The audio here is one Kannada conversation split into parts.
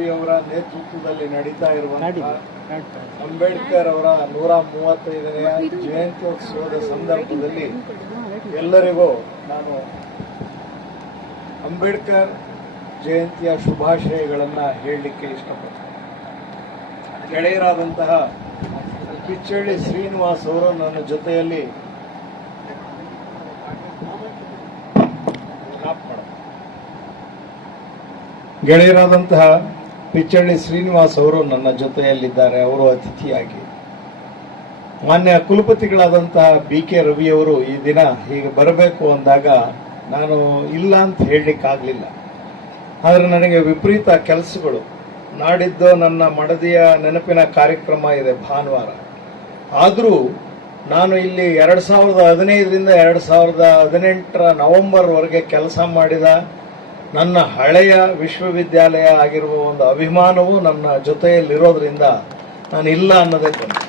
ರವಿ ಅವರ ನೇತೃತ್ವದಲ್ಲಿ ನಡೀತಾ ಇರುವಂತಹ ಅಂಬೇಡ್ಕರ್ ಅವರ 135ನೇ ಜಯಂತ್ಯೋತ್ಸವದ ಸಂದರ್ಭದಲ್ಲಿ ಎಲ್ಲರಿಗೂ ನಾನು ಅಂಬೇಡ್ಕರ್ ಜಯಂತಿಯ ಶುಭಾಶಯಗಳನ್ನು ಹೇಳಲಿಕ್ಕೆ ಇಷ್ಟಪಡ್ತೀನಿ. ಗೆಳೆಯರಾದಂತಹ ಪಿಚ್ಚಳ್ಳಿ ಶ್ರೀನಿವಾಸ್ ಅವರು ನನ್ನ ಜೊತೆಯಲ್ಲಿ ಪಿಚ್ಚಳ್ಳಿ ಶ್ರೀನಿವಾಸ್ ಅವರು ನನ್ನ ಜೊತೆಯಲ್ಲಿದ್ದಾರೆ. ಅವರು ಅತಿಥಿಯಾಗಿ ಮಾನ್ಯ ಕುಲಪತಿಗಳಾದಂತಹ BK ರವಿ ಅವರು ಈ ದಿನ ಹೀಗೆ ಬರಬೇಕು ಅಂದಾಗ ನಾನು ಇಲ್ಲ ಅಂತ ಹೇಳಲಿಕ್ಕಾಗಲಿಲ್ಲ. ಆದರೆ ನನಗೆ ವಿಪರೀತ ಕೆಲಸಗಳು. ನಾಡಿದ್ದು ನನ್ನ ಮಡದಿಯ ನೆನಪಿನ ಕಾರ್ಯಕ್ರಮ ಇದೆ ಭಾನುವಾರ. ಆದರೂ ನಾನು ಇಲ್ಲಿ 2015ರಿಂದ 2018 ನವೆಂಬರ್ವರೆಗೆ ಕೆಲಸ ಮಾಡಿದ ನನ್ನ ಹಳೆಯ ವಿಶ್ವವಿದ್ಯಾಲಯ ಆಗಿರುವ ಒಂದು ಅಭಿಮಾನವು ನನ್ನ ಜೊತೆಯಲ್ಲಿರೋದ್ರಿಂದ ನಾನು ಇಲ್ಲ ಅನ್ನೋದೇ ಬಂತು.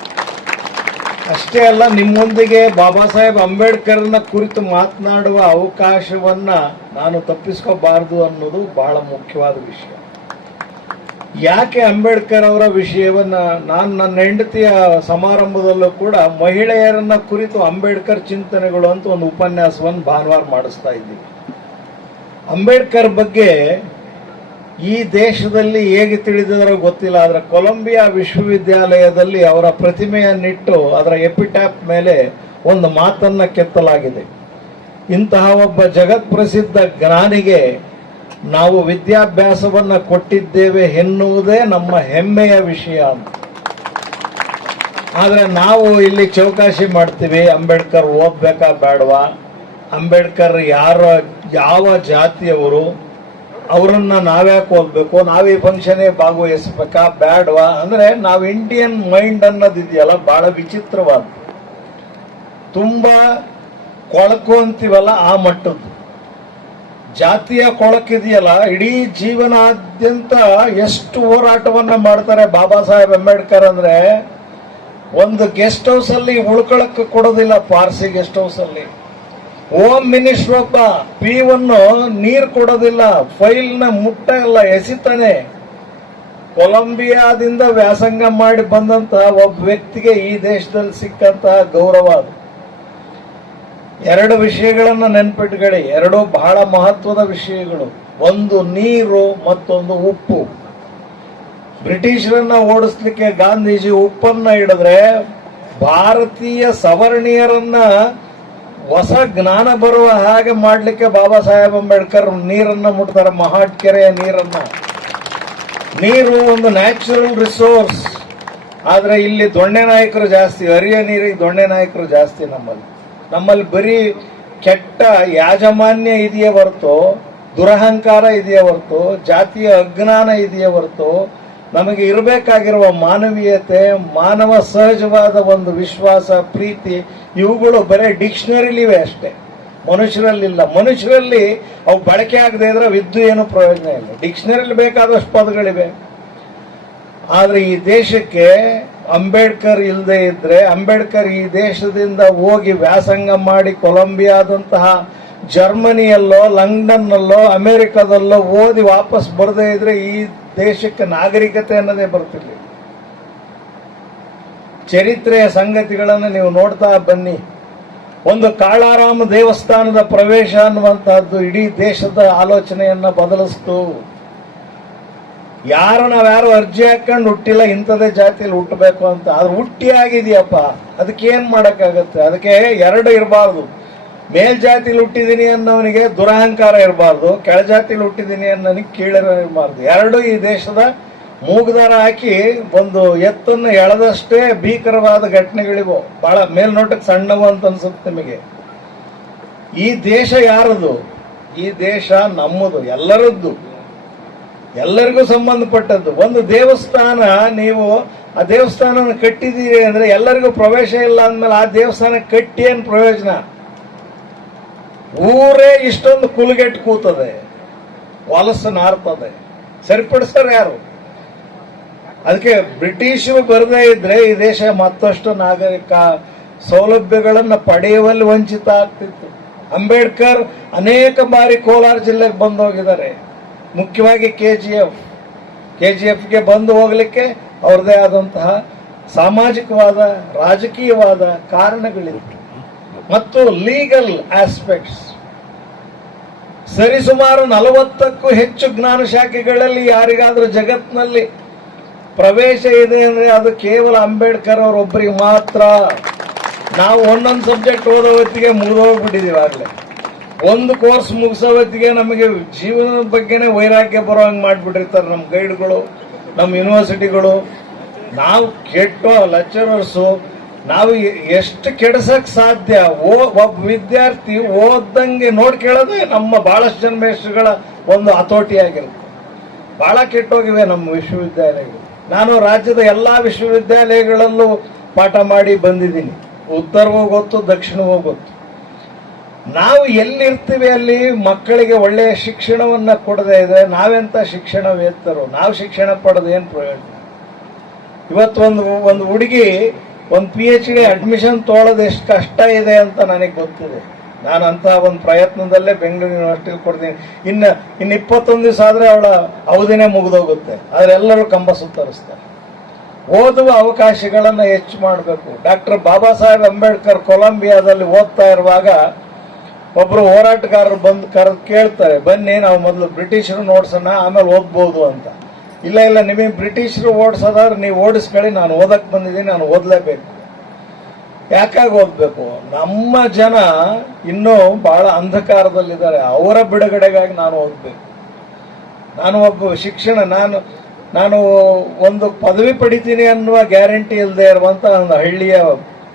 ಅಷ್ಟೇ ಅಲ್ಲ, ನಿಮ್ಮೊಂದಿಗೆ ಬಾಬಾ ಸಾಹೇಬ್ ಅಂಬೇಡ್ಕರ್ನ ಕುರಿತು ಮಾತನಾಡುವ ಅವಕಾಶವನ್ನ ನಾನು ತಪ್ಪಿಸ್ಕೋಬಾರದು ಅನ್ನೋದು ಬಹಳ ಮುಖ್ಯವಾದ ವಿಷಯ. ಯಾಕೆ ಅಂಬೇಡ್ಕರ್ ಅವರ ವಿಷಯವನ್ನ ನಾನು ನನ್ನ ಹೆಂಡತಿಯ ಸಮಾರಂಭದಲ್ಲೂ ಕೂಡ ಮಹಿಳೆಯರನ್ನ ಕುರಿತು ಅಂಬೇಡ್ಕರ್ ಚಿಂತನೆಗಳು ಅಂತ ಒಂದು ಉಪನ್ಯಾಸವನ್ನು ಭಾನುವಾರ ಮಾಡಿಸ್ತಾ ಇದ್ದೀವಿ. ಅಂಬೇಡ್ಕರ್ ಬಗ್ಗೆ ಈ ದೇಶದಲ್ಲಿ ಹೇಗೆ ತಿಳಿದಿರೋ ಗೊತ್ತಿಲ್ಲ. ಆದರೆ ಕೊಲಂಬಿಯಾ ವಿಶ್ವವಿದ್ಯಾಲಯದಲ್ಲಿ ಅವರ ಪ್ರತಿಮೆಯನ್ನಿಟ್ಟು ಅದರ ಎಪಿಟ್ಯಾಪ್ ಮೇಲೆ ಒಂದು ಮಾತನ್ನ ಕೆತ್ತಲಾಗಿದೆ. ಇಂತಹ ಒಬ್ಬ ಜಗತ್ಪ್ರಸಿದ್ಧ ಜ್ಞಾನಿಗೆ ನಾವು ವಿದ್ಯಾಭ್ಯಾಸವನ್ನ ಕೊಟ್ಟಿದ್ದೇವೆ ಎನ್ನುವುದೇ ನಮ್ಮ ಹೆಮ್ಮೆಯ ವಿಷಯ ಅಂತ. ಆದರೆ ನಾವು ಇಲ್ಲಿ ಚೌಕಾಶಿ ಮಾಡ್ತೀವಿ, ಅಂಬೇಡ್ಕರ್ ಓದ್ಬೇಕಾ ಬೇಡವಾ, ಅಂಬೇಡ್ಕರ್ ಯಾವ ಜಾತಿಯವರು, ಅವರನ್ನ ನಾವ್ಯಾಕೆ ಓದ್ಬೇಕು, ನಾವೇ ಫಂಕ್ಷನ್ಗೆ ಭಾಗವಹಿಸ್ಬೇಕಾ ಬೇಡವಾ ಅಂದ್ರೆ ನಾವು ಇಂಡಿಯನ್ ಮೈಂಡ್ ಅನ್ನೋದಿದೆಯಲ್ಲ ಬಹಳ ವಿಚಿತ್ರವಾದ, ತುಂಬಾ ಕೊಳಕು ಅಂತೀವಲ್ಲ ಆ ಮಟ್ಟದ್ದು. ಜಾತಿಯ ಕೊಳಕಿದೆಯಲ್ಲ, ಇಡೀ ಜೀವನಾದ್ಯಂತ ಎಷ್ಟು ಹೋರಾಟವನ್ನ ಮಾಡ್ತಾರೆ ಬಾಬಾ ಸಾಹೇಬ್ ಅಂಬೇಡ್ಕರ್ ಅಂದ್ರೆ, ಒಂದು ಗೆಸ್ಟ್ ಹೌಸ್ ಅಲ್ಲಿ ಉಳ್ಕೊಳಕ್ಕೆ ಕೊಡೋದಿಲ್ಲ. ಪಾರ್ಸಿ ಗೆಸ್ಟ್ ಹೌಸ್ ಅಲ್ಲಿ ಹೋಮ್ ಮಿನಿಸ್ಟರ್ ಒಬ್ಬ P1 ನೀರು ಕೊಡೋದಿಲ್ಲ, ಫೈಲ್ನ ಮುಟ್ಟ ಎಲ್ಲ ಎಸಿತಾನೆ. ಕೊಲಂಬಿಯಾದಿಂದ ವ್ಯಾಸಂಗ ಮಾಡಿ ಬಂದಂತಹ ಒಬ್ಬ ವ್ಯಕ್ತಿಗೆ ಈ ದೇಶದಲ್ಲಿ ಸಿಕ್ಕಂತಹ ಗೌರವ ಅದು. ಎರಡು ವಿಷಯಗಳನ್ನ ನೆನ್ಪಿಟ್ಕೊಳ್ಳಿ, ಎರಡು ಬಹಳ ಮಹತ್ವದ ವಿಷಯಗಳು. ಒಂದು ನೀರು, ಮತ್ತೊಂದು ಉಪ್ಪು. ಬ್ರಿಟಿಷರನ್ನ ಓಡಿಸ್ಲಿಕ್ಕೆ ಗಾಂಧೀಜಿ ಉಪ್ಪನ್ನ ಹಿಡಿದ್ರೆ ಭಾರತೀಯ ಸವರ್ಣೀಯರನ್ನ ಹೊಸ ಜ್ಞಾನ ಬರುವ ಹಾಗೆ ಮಾಡ್ಲಿಕ್ಕೆ ಬಾಬಾ ಸಾಹೇಬ್ ಅಂಬೇಡ್ಕರ್ ನೀರನ್ನ ಮುಟ್ತಾರೆ, ಮಹಾಟ್ ಕೆರೆಯ ನೀರನ್ನ. ನೀರು ಒಂದು ನ್ಯಾಚುರಲ್ ರಿಸೋರ್ಸ್. ಆದ್ರೆ ಇಲ್ಲಿ ದೊಣ್ಣೆ ನಾಯಕರು ಜಾಸ್ತಿ, ಹರಿಯ ನೀರಿಗೆ ದೊಣ್ಣೆ ನಾಯಕರು ಜಾಸ್ತಿ. ನಮ್ಮಲ್ಲಿ ಬರೀ ಕೆಟ್ಟ ಯಾಜಮಾನ್ಯ ಇದೆಯೇ ಹೊರತು, ದುರಹಂಕಾರ ಇದೆಯೇ ಹೊರತು, ಜಾತಿಯ ಅಜ್ಞಾನ ಇದೆಯೇ ಹೊರತು, ನಮಗೆ ಇರಬೇಕಾಗಿರುವ ಮಾನವೀಯತೆ, ಮಾನವ ಸಹಜವಾದ ಒಂದು ವಿಶ್ವಾಸ, ಪ್ರೀತಿ, ಇವುಗಳು ಬರೀ ಡಿಕ್ಷನರಿಲಿವೆ ಅಷ್ಟೇ, ಮನುಷ್ಯರಲ್ಲಿಲ್ಲ. ಮನುಷ್ಯರಲ್ಲಿ ಅವು ಬಳಕೆ ಆಗದೆ ಇದ್ರೆ ವಿದ್ದು ಏನು ಪ್ರಯೋಜನ ಇಲ್ಲ. ಡಿಕ್ಷನರಿಲಿ ಬೇಕಾದಷ್ಟು ಪದಗಳಿವೆ. ಆದ್ರೆ ಈ ದೇಶಕ್ಕೆ ಅಂಬೇಡ್ಕರ್ ಇಲ್ಲದೆ ಇದ್ರೆ, ಅಂಬೇಡ್ಕರ್ ಈ ದೇಶದಿಂದ ಹೋಗಿ ವ್ಯಾಸಂಗ ಮಾಡಿ ಕೊಲಂಬಿಯಾದಂತಹ ಜರ್ಮನಿಯಲ್ಲೋ, ಲಂಡನ್ನಲ್ಲೋ, ಅಮೆರಿಕದಲ್ಲೋ ಓದಿ ವಾಪಸ್ ಬರದೇ ಇದ್ರೆ ಈ ದೇಶಕ್ಕೆ ನಾಗರಿಕತೆ ಅನ್ನೋದೇ ಬರ್ತಿರ್ಲಿ. ಚರಿತ್ರೆಯ ಸಂಗತಿಗಳನ್ನು ನೀವು ನೋಡ್ತಾ ಬನ್ನಿ. ಒಂದು ಕಾಳಾರಾಮ ದೇವಸ್ಥಾನದ ಪ್ರವೇಶ ಅನ್ನುವಂತಹದ್ದು ಇಡೀ ದೇಶದ ಆಲೋಚನೆಯನ್ನ ಬದಲಿಸ್ತು. ನಾವ್ಯಾರು ಅರ್ಜಿ ಹಾಕೊಂಡು ಹುಟ್ಟಿಲ್ಲ ಇಂಥದೇ ಜಾತಿಯಲ್ಲಿ ಹುಟ್ಟಬೇಕು ಅಂತ. ಆದ್ರೆ ಹುಟ್ಟಿ ಆಗಿದೆಯಪ್ಪ, ಅದಕ್ಕೆ ಏನ್ ಮಾಡಕ್ಕಾಗತ್ತೆ? ಅದಕ್ಕೆ ಎರಡು ಇರಬಾರ್ದು. ಮೇಲ್ಜಾತಿಲಿ ಹುಟ್ಟಿದೀನಿ ಅನ್ನೋನಿಗೆ ದುರಹಂಕಾರ ಇರಬಾರ್ದು, ಕೆಳಜಾತಿಲಿ ಹುಟ್ಟಿದೀನಿ ಅನ್ನೋನಿಗೆ ಕೀಳರ ಇರಬಾರ್ದು. ಎರಡು ಈ ದೇಶದ ಮೂಗುದಾರ ಹಾಕಿ ಒಂದು ಎತ್ತನ್ನು ಎಳೆದಷ್ಟೇ ಭೀಕರವಾದ ಘಟನೆಗಳಿವು. ಬಹಳ ಮೇಲ್ನೋಟಕ್ಕೆ ಸಣ್ಣವು ಅಂತ ಅನ್ಸುತ್ತೆ ನಿಮಗೆ. ಈ ದೇಶ ಯಾರದು? ಈ ದೇಶ ನಮ್ಮದು, ಎಲ್ಲರದ್ದು, ಎಲ್ಲರಿಗೂ ಸಂಬಂಧಪಟ್ಟದ್ದು. ಒಂದು ದೇವಸ್ಥಾನ, ನೀವು ಆ ದೇವಸ್ಥಾನ ಕಟ್ಟಿದೀರಿ ಅಂದ್ರೆ ಎಲ್ಲರಿಗೂ ಪ್ರವೇಶ ಇಲ್ಲ ಅಂದ್ಮೇಲೆ ಆ ದೇವಸ್ಥಾನ ಕಟ್ಟಿ ಏನ್ ಪ್ರಯೋಜನ? ಊರೇ ಇಷ್ಟೊಂದು ಕುಲಗೆಟ್ಟು ಕೂತದೆ, ವಲಸು ನಾರ್ತದೆ, ಸರಿಪಡಿಸ್ತಾರೆ ಯಾರು? ಅದಕ್ಕೆ ಬ್ರಿಟಿಷರು ಬರದೇ ಇದ್ರೆ ಈ ದೇಶ ಮತ್ತಷ್ಟು ನಾಗರಿಕ ಸೌಲಭ್ಯಗಳನ್ನು ಪಡೆಯುವಲ್ಲಿ ವಂಚಿತ ಆಗ್ತಿತ್ತು. ಅಂಬೇಡ್ಕರ್ ಅನೇಕ ಬಾರಿ ಕೋಲಾರ ಜಿಲ್ಲೆಗೆ ಬಂದು ಹೋಗಿದ್ದಾರೆ, ಮುಖ್ಯವಾಗಿ KGFಗೆ ಬಂದು ಹೋಗ್ಲಿಕ್ಕೆ ಅವ್ರದೇ ಆದಂತಹ ಸಾಮಾಜಿಕವಾದ ರಾಜಕೀಯವಾದ ಕಾರಣಗಳಿವೆ ಮತ್ತು ಲೀಗಲ್ ಆಸ್ಪೆಕ್ಟ್ಸ್. ಸರಿಸುಮಾರು 40ಕ್ಕೂ ಹೆಚ್ಚು ಜ್ಞಾನ ಶಾಖೆಗಳಲ್ಲಿ ಯಾರಿಗಾದ್ರೂ ಜಗತ್ತಿನಲ್ಲಿ ಪ್ರವೇಶ ಇದೆ ಅಂದ್ರೆ ಅದು ಕೇವಲ ಅಂಬೇಡ್ಕರ್ ಅವರೊಬ್ಬರಿಗೆ ಮಾತ್ರ. ನಾವು ಒಂದೊಂದು ಸಬ್ಜೆಕ್ಟ್ ಓದೋ ಹೊತ್ತಿಗೆ ಮುಗಿದೋಗ್ಬಿಟ್ಟಿದೀವಿ. ಆಗಲೇ ಒಂದು ಕೋರ್ಸ್ ಮುಗಿಸೋ ಹೊತ್ತಿಗೆ ನಮಗೆ ಜೀವನದ ಬಗ್ಗೆನೇ ವೈರಾಗ್ಯ ಬರೋ ಹಂಗೆ ಮಾಡಿಬಿಟ್ಟಿರ್ತಾರೆ ನಮ್ಮ ಗೈಡ್ಗಳು, ನಮ್ಮ ಯೂನಿವರ್ಸಿಟಿಗಳು. ನಾವು ಕೆಟ್ಟೋ ಲೆಕ್ಚರರ್ಸು, ನಾವು ಎಷ್ಟು ಕೆಡಿಸಕ್ ಸಾಧ್ಯ? ಒಬ್ಬ ವಿದ್ಯಾರ್ಥಿ ಓದಂಗೆ ನೋಡಿ ಕೇಳೋದೇ ನಮ್ಮ ಬಹಳಷ್ಟು ಜನ ಮೇಷ್ಟ್ರುಗಳ ಒಂದು ಹತೋಟಿಯಾಗಿರುತ್ತೆ. ಬಹಳ ಕೆಟ್ಟೋಗಿವೆ ನಮ್ಮ ವಿಶ್ವವಿದ್ಯಾಲಯಗಳು. ನಾನು ರಾಜ್ಯದ ಎಲ್ಲಾ ವಿಶ್ವವಿದ್ಯಾಲಯಗಳಲ್ಲೂ ಪಾಠ ಮಾಡಿ ಬಂದಿದ್ದೀನಿ. ಉತ್ತರವೂ ಗೊತ್ತು, ದಕ್ಷಿಣವೂ ಗೊತ್ತು. ನಾವು ಎಲ್ಲಿರ್ತೀವಿ ಅಲ್ಲಿ ಮಕ್ಕಳಿಗೆ ಒಳ್ಳೆಯ ಶಿಕ್ಷಣವನ್ನ ಕೊಡದೇ ಇದ್ರೆ ನಾವೆಂತ ಶಿಕ್ಷಣವೇತ್ತರು? ನಾವು ಶಿಕ್ಷಣ ಪಡೆದು ಏನು ಪ್ರಯೋಜನ? ಇವತ್ತು ಒಂದು ಹುಡುಗಿ ಒಂದು PhD ಅಡ್ಮಿಷನ್ ತೊಗೊಳೋದು ಎಷ್ಟು ಕಷ್ಟ ಇದೆ ಅಂತ ನನಗೆ ಗೊತ್ತಿದೆ. ನಾನು ಅಂತ ಒಂದು ಪ್ರಯತ್ನದಲ್ಲೇ ಬೆಂಗಳೂರು ಯೂನಿವರ್ಸಿಟಿಲಿ ಕೊಡ್ತೀನಿ. ಇನ್ನು 21 ದಿವಸ ಆದ್ರೆ ಅವಳ ಅವಧಿನೇ ಮುಗಿದೋಗುತ್ತೆ. ಆದ್ರೆ ಎಲ್ಲರೂ ಕಂಬ ಸುತ್ತರಿಸ್ತಾರೆ. ಓದುವ ಅವಕಾಶಗಳನ್ನ ಹೆಚ್ಚು ಮಾಡಬೇಕು. ಡಾಕ್ಟರ್ ಬಾಬಾ ಸಾಹೇಬ್ ಅಂಬೇಡ್ಕರ್ ಕೊಲಂಬಿಯಾದಲ್ಲಿ ಓದ್ತಾ ಇರುವಾಗ ಒಬ್ರು ಹೋರಾಟಗಾರರು ಬಂದು ಕೇಳ್ತಾರೆ, ಬನ್ನಿ ನಾವು ಮೊದಲು ಬ್ರಿಟಿಷರು ಓಡಿಸೋಣ, ಆಮೇಲೆ ಓದ್ಬೋದು ಅಂತ. ಇಲ್ಲ ನಿಮಗೆ ಬ್ರಿಟಿಷರು ಓಡಿಸೋದಾದ್ರೆ ನೀವು ಓಡಿಸ್ಕೊಳ್ಳಿ, ನಾನು ಓದಕ್ ಬಂದಿದ್ದೀನಿ, ನಾನು ಓದಲೇಬೇಕು. ಯಾಕಾಗಿ ಓದ್ಬೇಕು? ನಮ್ಮ ಜನ ಇನ್ನೂ ಬಹಳ ಅಂಧಕಾರದಲ್ಲಿದ್ದಾರೆ. ಅವರ ಬಿಡುಗಡೆಗಾಗಿ ನಾನು ಓದ್ಬೇಕು. ನಾನು ಒಬ್ಬ ಶಿಕ್ಷಣ ನಾನು ಒಂದು ಪದವಿ ಪಡಿತೀನಿ ಅನ್ನುವ ಗ್ಯಾರಂಟಿ ಇಲ್ಲದೆ ಇರುವಂತ ಒಂದು ಹಳ್ಳಿಯ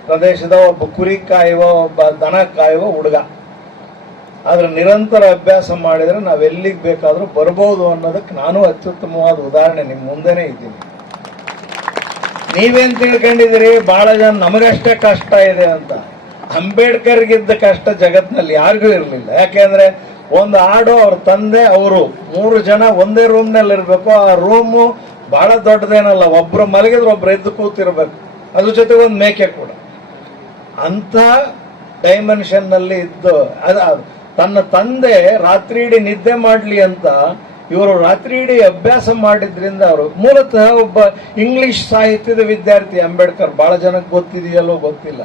ಪ್ರದೇಶದ ಒಬ್ಬ ಕುರಿ ಕಾಯುವ, ಒಬ್ಬ ದನ ಕಾಯುವ ಹುಡುಗ. ಆದ್ರೆ ನಿರಂತರ ಅಭ್ಯಾಸ ಮಾಡಿದ್ರೆ ನಾವೆಲ್ಲಿಗೆ ಬೇಕಾದ್ರೂ ಬರ್ಬೋದು ಅನ್ನೋದಕ್ಕೆ ನಾನು ಅತ್ಯುತ್ತಮವಾದ ಉದಾಹರಣೆ ನಿಮ್ಮ ಮುಂದೆನೇ ಇದ್ದೀನಿ. ನೀವೇನ್ ತಿಳ್ಕೊಂಡಿದ್ದೀರಿ? ಬಹಳ ಜನ ನಮಗಷ್ಟೇ ಕಷ್ಟ ಇದೆ ಅಂತ. ಅಂಬೇಡ್ಕರ್ಗಿದ್ದ ಕಷ್ಟ ಜಗತ್ನಲ್ಲಿ ಯಾರಿಗೂ ಇರಲಿಲ್ಲ. ಯಾಕೆಂದ್ರೆ ಒಂದು ಹಾಡು ಅವ್ರ ತಂದೆ ಅವರು 3 ಜನ ಒಂದೇ ರೂಮ್ನಲ್ಲಿ ಇರಬೇಕು. ಆ ರೂಮು ಬಹಳ ದೊಡ್ಡದೇನಲ್ಲ, ಒಬ್ರು ಮಲಗಿದ್ರೆ ಒಬ್ರು ಎದ್ದು ಕೂತಿರ್ಬೇಕು, ಅದ್ರ ಜೊತೆ ಒಂದು ಮೇಕೆ ಕೂಡ. ಅಂತ ಡೈಮೆನ್ಷನ್ ನಲ್ಲಿ ಇದ್ದು ತನ್ನ ತಂದೆ ರಾತ್ರಿ ಇಡೀ ನಿದ್ದೆ ಮಾಡ್ಲಿ ಅಂತ ಇವರು ರಾತ್ರಿ ಇಡೀ ಅಭ್ಯಾಸ ಮಾಡಿದ್ರಿಂದ ಅವರು ಮೂಲತಃ ಒಬ್ಬ ಇಂಗ್ಲಿಷ್ ಸಾಹಿತ್ಯದ ವಿದ್ಯಾರ್ಥಿ. ಅಂಬೇಡ್ಕರ್ ಬಹಳ ಜನಕ್ಕೆ ಗೊತ್ತಿದೆಯಲ್ಲೋ ಗೊತ್ತಿಲ್ಲ.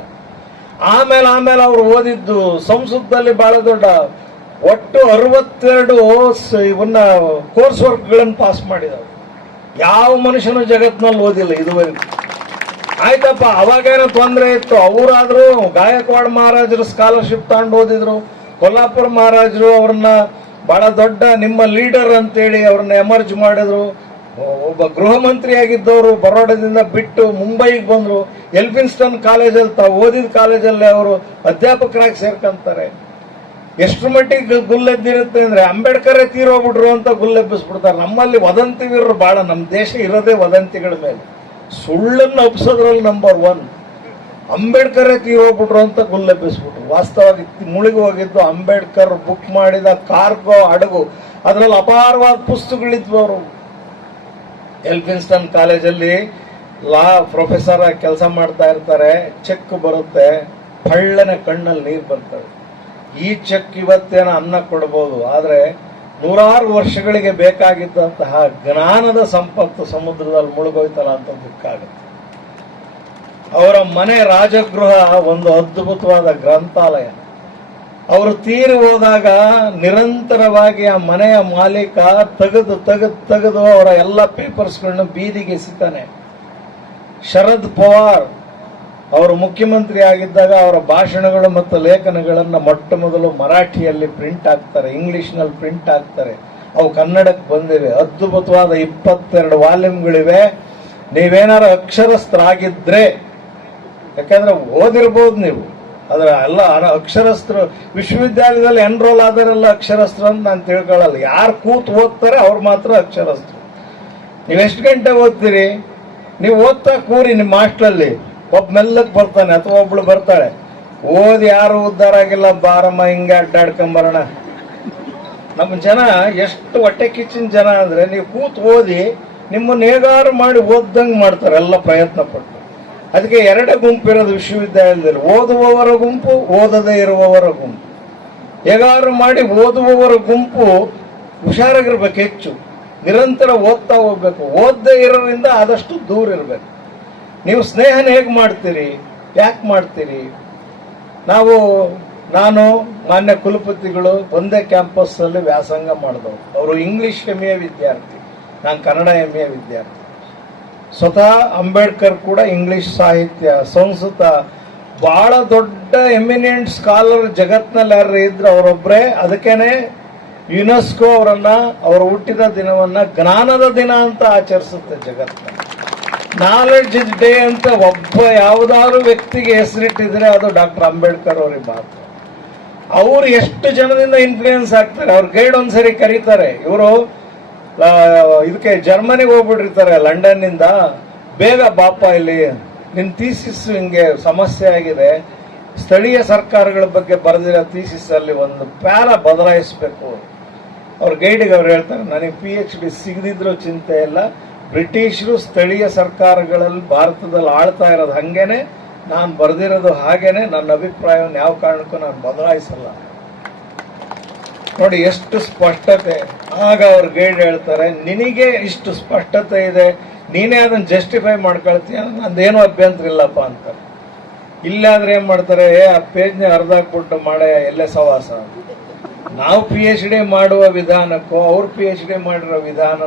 ಆಮೇಲೆ ಅವರು ಓದಿದ್ದು ಸಂಸ್ಕೃತದಲ್ಲಿ ಬಹಳ ದೊಡ್ಡ, ಒಟ್ಟು 62 ಇವನ್ನ ಕೋರ್ಸ್ ವರ್ಕ್ಗಳನ್ನು ಪಾಸ್ ಮಾಡಿದವರು. ಯಾವ ಮನುಷ್ಯನು ಜಗತ್ನಲ್ಲಿ ಓದಿಲ್ಲ ಇದುವರೆಗೂ. ಆಯ್ತಪ್ಪ, ಅವಾಗೇನೋ ತೊಂದರೆ ಇತ್ತು. ಅವರಾದ್ರೂ ಗಾಯಕ್ವಾಡ್ ಮಹಾರಾಜರು ಸ್ಕಾಲರ್ಶಿಪ್ ತಗೊಂಡು ಓದಿದ್ರು. ಕೊಲ್ಲಾಪುರ ಮಹಾರಾಜರು ಅವ್ರನ್ನ ಬಹಳ ದೊಡ್ಡ ನಿಮ್ಮ ಲೀಡರ್ ಅಂತೇಳಿ ಅವ್ರನ್ನ ಎಮರ್ಜ್ ಮಾಡಿದ್ರು. ಒಬ್ಬ ಗೃಹ ಮಂತ್ರಿ ಆಗಿದ್ದವರು ಬರೋಡದಿಂದ ಬಿಟ್ಟು ಮುಂಬೈಗೆ ಬಂದ್ರು. ಎಲ್ಫಿನ್ಸ್ಟನ್ ಕಾಲೇಜಲ್ಲಿ ತಾವು ಓದಿದ ಕಾಲೇಜಲ್ಲಿ ಅವರು ಅಧ್ಯಾಪಕರಾಗಿ ಸೇರ್ಕೊಂತಾರೆ. ಎಷ್ಟು ಮಟ್ಟಿಗೆ ಗುಲ್ಲೆದ್ದಿರುತ್ತೆ ಅಂದ್ರೆ ಅಂಬೇಡ್ಕರೇ ತೀರೋಗ್ಬಿಟ್ರು ಅಂತ ಗುಲ್ಲೆಬ್ಬಿಸ್ಬಿಡ್ತಾರೆ. ನಮ್ಮಲ್ಲಿ ವದಂತಿವೀರರು ಬಹಳ. ನಮ್ಮ ದೇಶ ಇರೋದೇ ವದಂತಿಗಳ ಮೇಲೆ. ಸುಳ್ಳನ್ನು ಹಬ್ಸೋದ್ರಲ್ಲಿ ನಂಬರ್ 1. ಅಂಬೇಡ್ಕರೇ ತೀರೋಗ್ಬಿಟ್ರು ಅಂತ ಗುಲ್ಲೆಬ್ಬಿಸ್ಬಿಟ್ರು. ವಾಸ್ತವವಾಗಿ ಮುಳುಗಿ ಹೋಗಿದ್ದು ಅಂಬೇಡ್ಕರ್ ಬುಕ್ ಮಾಡಿದ ಕಾರ್ಗೋ ಹಡಗು. ಅದರಲ್ಲಿ ಅಪಾರವಾದ ಪುಸ್ತಕಗಳಿದ್ವು. ಅವರು ಎಲ್ಫಿನ್ಸ್ಟನ್ ಕಾಲೇಜಲ್ಲಿ ಲಾ ಪ್ರೊಫೆಸರ್ ಆಗಿ ಕೆಲಸ ಮಾಡ್ತಾ ಇರ್ತಾರೆ. ಚೆಕ್ ಬರುತ್ತೆ, ಹಳ್ಳನೆ ಕಣ್ಣಲ್ಲಿ ನೀರು ಬರ್ತವೆ. ಈ ಚೆಕ್ ಇವತ್ತೇನೋ ಅನ್ನ ಕೊಡಬಹುದು, ಆದ್ರೆ 100 ವರ್ಷಗಳಿಗೆ ಬೇಕಾಗಿದ್ದಂತಹ ಜ್ಞಾನದ ಸಂಪತ್ತು ಸಮುದ್ರದಲ್ಲಿ ಮುಳುಗೋಯ್ತಲ್ಲ ಅಂತ ದುಃಖ ಆಗುತ್ತೆ. ಅವರ ಮನೆ ರಾಜಗೃಹ ಒಂದು ಅದ್ಭುತವಾದ ಗ್ರಂಥಾಲಯ. ಅವರು ತೀರಿ ಹೋದಾಗ ನಿರಂತರವಾಗಿ ಆ ಮನೆಯ ಮಾಲೀಕ ತೆಗೆದು ಅವರ ಎಲ್ಲ ಪೇಪರ್ಸ್ಗಳನ್ನ ಬೀದಿಗೆ ಎಸಿತಾನೆ. ಶರದ್ ಪವಾರ್ ಅವರು ಮುಖ್ಯಮಂತ್ರಿ ಆಗಿದ್ದಾಗ ಅವರ ಭಾಷಣಗಳು ಮತ್ತು ಲೇಖನಗಳನ್ನು ಮೊಟ್ಟ ಮೊದಲು ಮರಾಠಿಯಲ್ಲಿ ಪ್ರಿಂಟ್ ಆಗ್ತಾರೆ, ಇಂಗ್ಲಿಷ್ನಲ್ಲಿ ಪ್ರಿಂಟ್ ಆಗ್ತಾರೆ. ಅವು ಕನ್ನಡಕ್ಕೆ ಬಂದಿವೆ. ಅದ್ಭುತವಾದ 22 ವಾಲ್ಯೂಮ್ಗಳಿವೆ. ನೀವೇನಾರು ಅಕ್ಷರಸ್ಥರಾಗಿದ್ರೆ, ಯಾಕಂದ್ರೆ ಓದಿರ್ಬೋದು ನೀವು, ಆದ್ರೆ ಎಲ್ಲ ಅಕ್ಷರಸ್ಥರು ವಿಶ್ವವಿದ್ಯಾಲಯದಲ್ಲಿ ಎನ್ರೋಲ್ ಆದರೆಲ್ಲ ಅಕ್ಷರಸ್ಥರು ಅಂತ ನಾನು ತಿಳ್ಕೊಳ್ಳಲ್ಲ. ಯಾರು ಕೂತ್ ಓದ್ತಾರೆ ಅವ್ರು ಮಾತ್ರ ಅಕ್ಷರಸ್ಥರು. ನೀವು ಎಷ್ಟು ಗಂಟೆ ಓದ್ತೀರಿ? ನೀವು ಓದ್ತಾ ಕೂರಿ ನಿಮ್ಮ ಹಾಸ್ಟೆಲಲ್ಲಿ. ಒಬ್ಬ ಮೆಲ್ಲಕ್ ಬರ್ತಾನೆ ಅಥವಾ ಒಬ್ಳು ಬರ್ತಾಳೆ, ಓದಿ ಯಾರು ಉದ್ಧಾರ ಆಗಿಲ್ಲ, ಬಾರಮ್ಮ ಹಿಂಗೆ ಅಡ್ಡಾಡ್ಕೊಂಬರೋಣ. ನಮ್ಮ ಜನ ಎಷ್ಟು ಹೊಟ್ಟೆ ಕಿಚ್ಚಿನ ಜನ ಅಂದ್ರೆ, ನೀವು ಕೂತ್ ಓದಿ ನಿಮ್ಮನ್ನು ಹೇಗಾರು ಮಾಡಿ ಓದ್ದಂಗೆ ಮಾಡ್ತಾರೆ ಎಲ್ಲ ಪ್ರಯತ್ನ ಪಟ್ಟು. ಅದಕ್ಕೆ 2 ಗುಂಪು ಇರೋದು ವಿಶ್ವವಿದ್ಯಾಲಯದಲ್ಲಿ, ಓದುವವರ ಗುಂಪು, ಓದದೇ ಇರುವವರ ಗುಂಪು. ಹೇಗಾರು ಮಾಡಿ ಓದುವವರ ಗುಂಪು ಹುಷಾರಾಗಿರ್ಬೇಕು ಹೆಚ್ಚು. ನಿರಂತರ ಓದ್ತಾ ಹೋಗ್ಬೇಕು. ಓದದೇ ಇರೋದ್ರಿಂದ ಆದಷ್ಟು ದೂರ ಇರಬೇಕು. ನೀವು ಸ್ನೇಹನ ಹೇಗೆ ಮಾಡ್ತೀರಿ, ಯಾಕೆ ಮಾಡ್ತೀರಿ? ನಾನು ಮಾನ್ಯ ಕುಲಪತಿಗಳು ಒಂದೇ ಕ್ಯಾಂಪಸ್ ಅಲ್ಲಿ ವ್ಯಾಸಂಗ ಮಾಡಿದವರು. ಅವರು ಇಂಗ್ಲಿಷ್ MA ವಿದ್ಯಾರ್ಥಿ, ನಾನು ಕನ್ನಡ MA ವಿದ್ಯಾರ್ಥಿ. ಸ್ವತಃ ಅಂಬೇಡ್ಕರ್ ಕೂಡ ಇಂಗ್ಲಿಷ್ ಸಾಹಿತ್ಯ, ಸಂಸ್ಕೃತ ಬಹಳ ದೊಡ್ಡ ಎಮಿನೆಂಟ್ ಸ್ಕಾಲರ್ ಜಗತ್ನಲ್ಲಿ ಯಾರು ಇದ್ರು ಅವರೊಬ್ಬರೇ. ಅದಕ್ಕೇನೆ ಯುನೆಸ್ಕೋ ಅವರು ಹುಟ್ಟಿದ ದಿನವನ್ನ ಜ್ಞಾನದ ದಿನ ಅಂತ ಆಚರಿಸುತ್ತೆ ಜಗತ್ತಿನಲ್ಲಿ. ನಾಲೆಡ್ಜ್ ಡೇ ಅಂತ ಒಬ್ಬ ಯಾವುದಾದ್ರು ವ್ಯಕ್ತಿಗೆ ಹೆಸರಿಟ್ಟಿದ್ರೆ ಅದು ಡಾಕ್ಟರ್ ಅಂಬೇಡ್ಕರ್ ಅವ್ರಿಗೆ ಮಾತ್ರ. ಅವ್ರು ಎಷ್ಟು ಜನದಿಂದ ಇನ್ಫ್ಲೂಯೆನ್ಸ್ ಆಗ್ತಾರೆ. ಅವ್ರ ಗೈಡ್ ಒಂದ್ಸರಿ ಕರೀತಾರೆ, ಇವರು ಇದಕ್ಕೆ ಜರ್ಮನಿಗೆ ಹೋಗ್ಬಿಟ್ಟಿರ್ತಾರೆ ಲಂಡನ್ ನಿಂದ, ಬೇಗ ಬಾಪ ಇಲ್ಲಿ ನಿನ್ ಥೀಸಿಸ್ ಹಿಂಗೆ ಸಮಸ್ಯೆ ಆಗಿದೆ, ಸ್ಥಳೀಯ ಸರ್ಕಾರಗಳ ಬಗ್ಗೆ ಬರೆದಿರೋ ಥೀಸಿಸ್ ಅಲ್ಲಿ ಒಂದು ಪ್ಯಾರ ಬದಲಾಯಿಸಬೇಕು. ಅವ್ರ ಗೈಡಿಗೆ ಅವ್ರು ಹೇಳ್ತಾರೆ, ನನಗೆ PhD ಸಿಗದಿದ್ರು ಚಿಂತೆ ಇಲ್ಲ, ಬ್ರಿಟಿಷರು ಸ್ಥಳೀಯ ಸರ್ಕಾರಗಳಲ್ಲಿ ಭಾರತದಲ್ಲಿ ಆಳ್ತಾ ಇರೋದು ಹಂಗೇನೆ, ನಾನು ಬರೆದಿರೋದು ಹಾಗೇನೆ, ನನ್ನ ಅಭಿಪ್ರಾಯವನ್ನು ಯಾವ ಕಾರಣಕ್ಕೂ ನಾನು ಬದಲಾಯಿಸಲ್ಲ. ನೋಡಿ ಎಷ್ಟು ಸ್ಪಷ್ಟತೆ. ಆಗ ಅವ್ರ ಗೈಡ್ ಹೇಳ್ತಾರೆ, ನಿನಗೆ ಇಷ್ಟು ಸ್ಪಷ್ಟತೆ ಇದೆ, ನೀನೇ ಅದನ್ನ ಜಸ್ಟಿಫೈ ಮಾಡ್ಕೊಳ್ತೀಯ, ನಂದೇನು ಅಭ್ಯಂತರ ಇಲ್ಲಪ್ಪ ಅಂತಾರೆ. ಇಲ್ಲಾದ್ರೆ ಏನ್ ಮಾಡ್ತಾರೆ, ಆ ಪೇಜ್ನ ಅರ್ಧಾಕ್ಬಿಟ್ಟು ಮಾಡೆ ಎಲ್ಲೇ ಸವಾಸ. ನಾವು PhD ಮಾಡುವ ವಿಧಾನಕ್ಕೂ ಅವ್ರು PhD ಮಾಡಿರೋ ವಿಧಾನ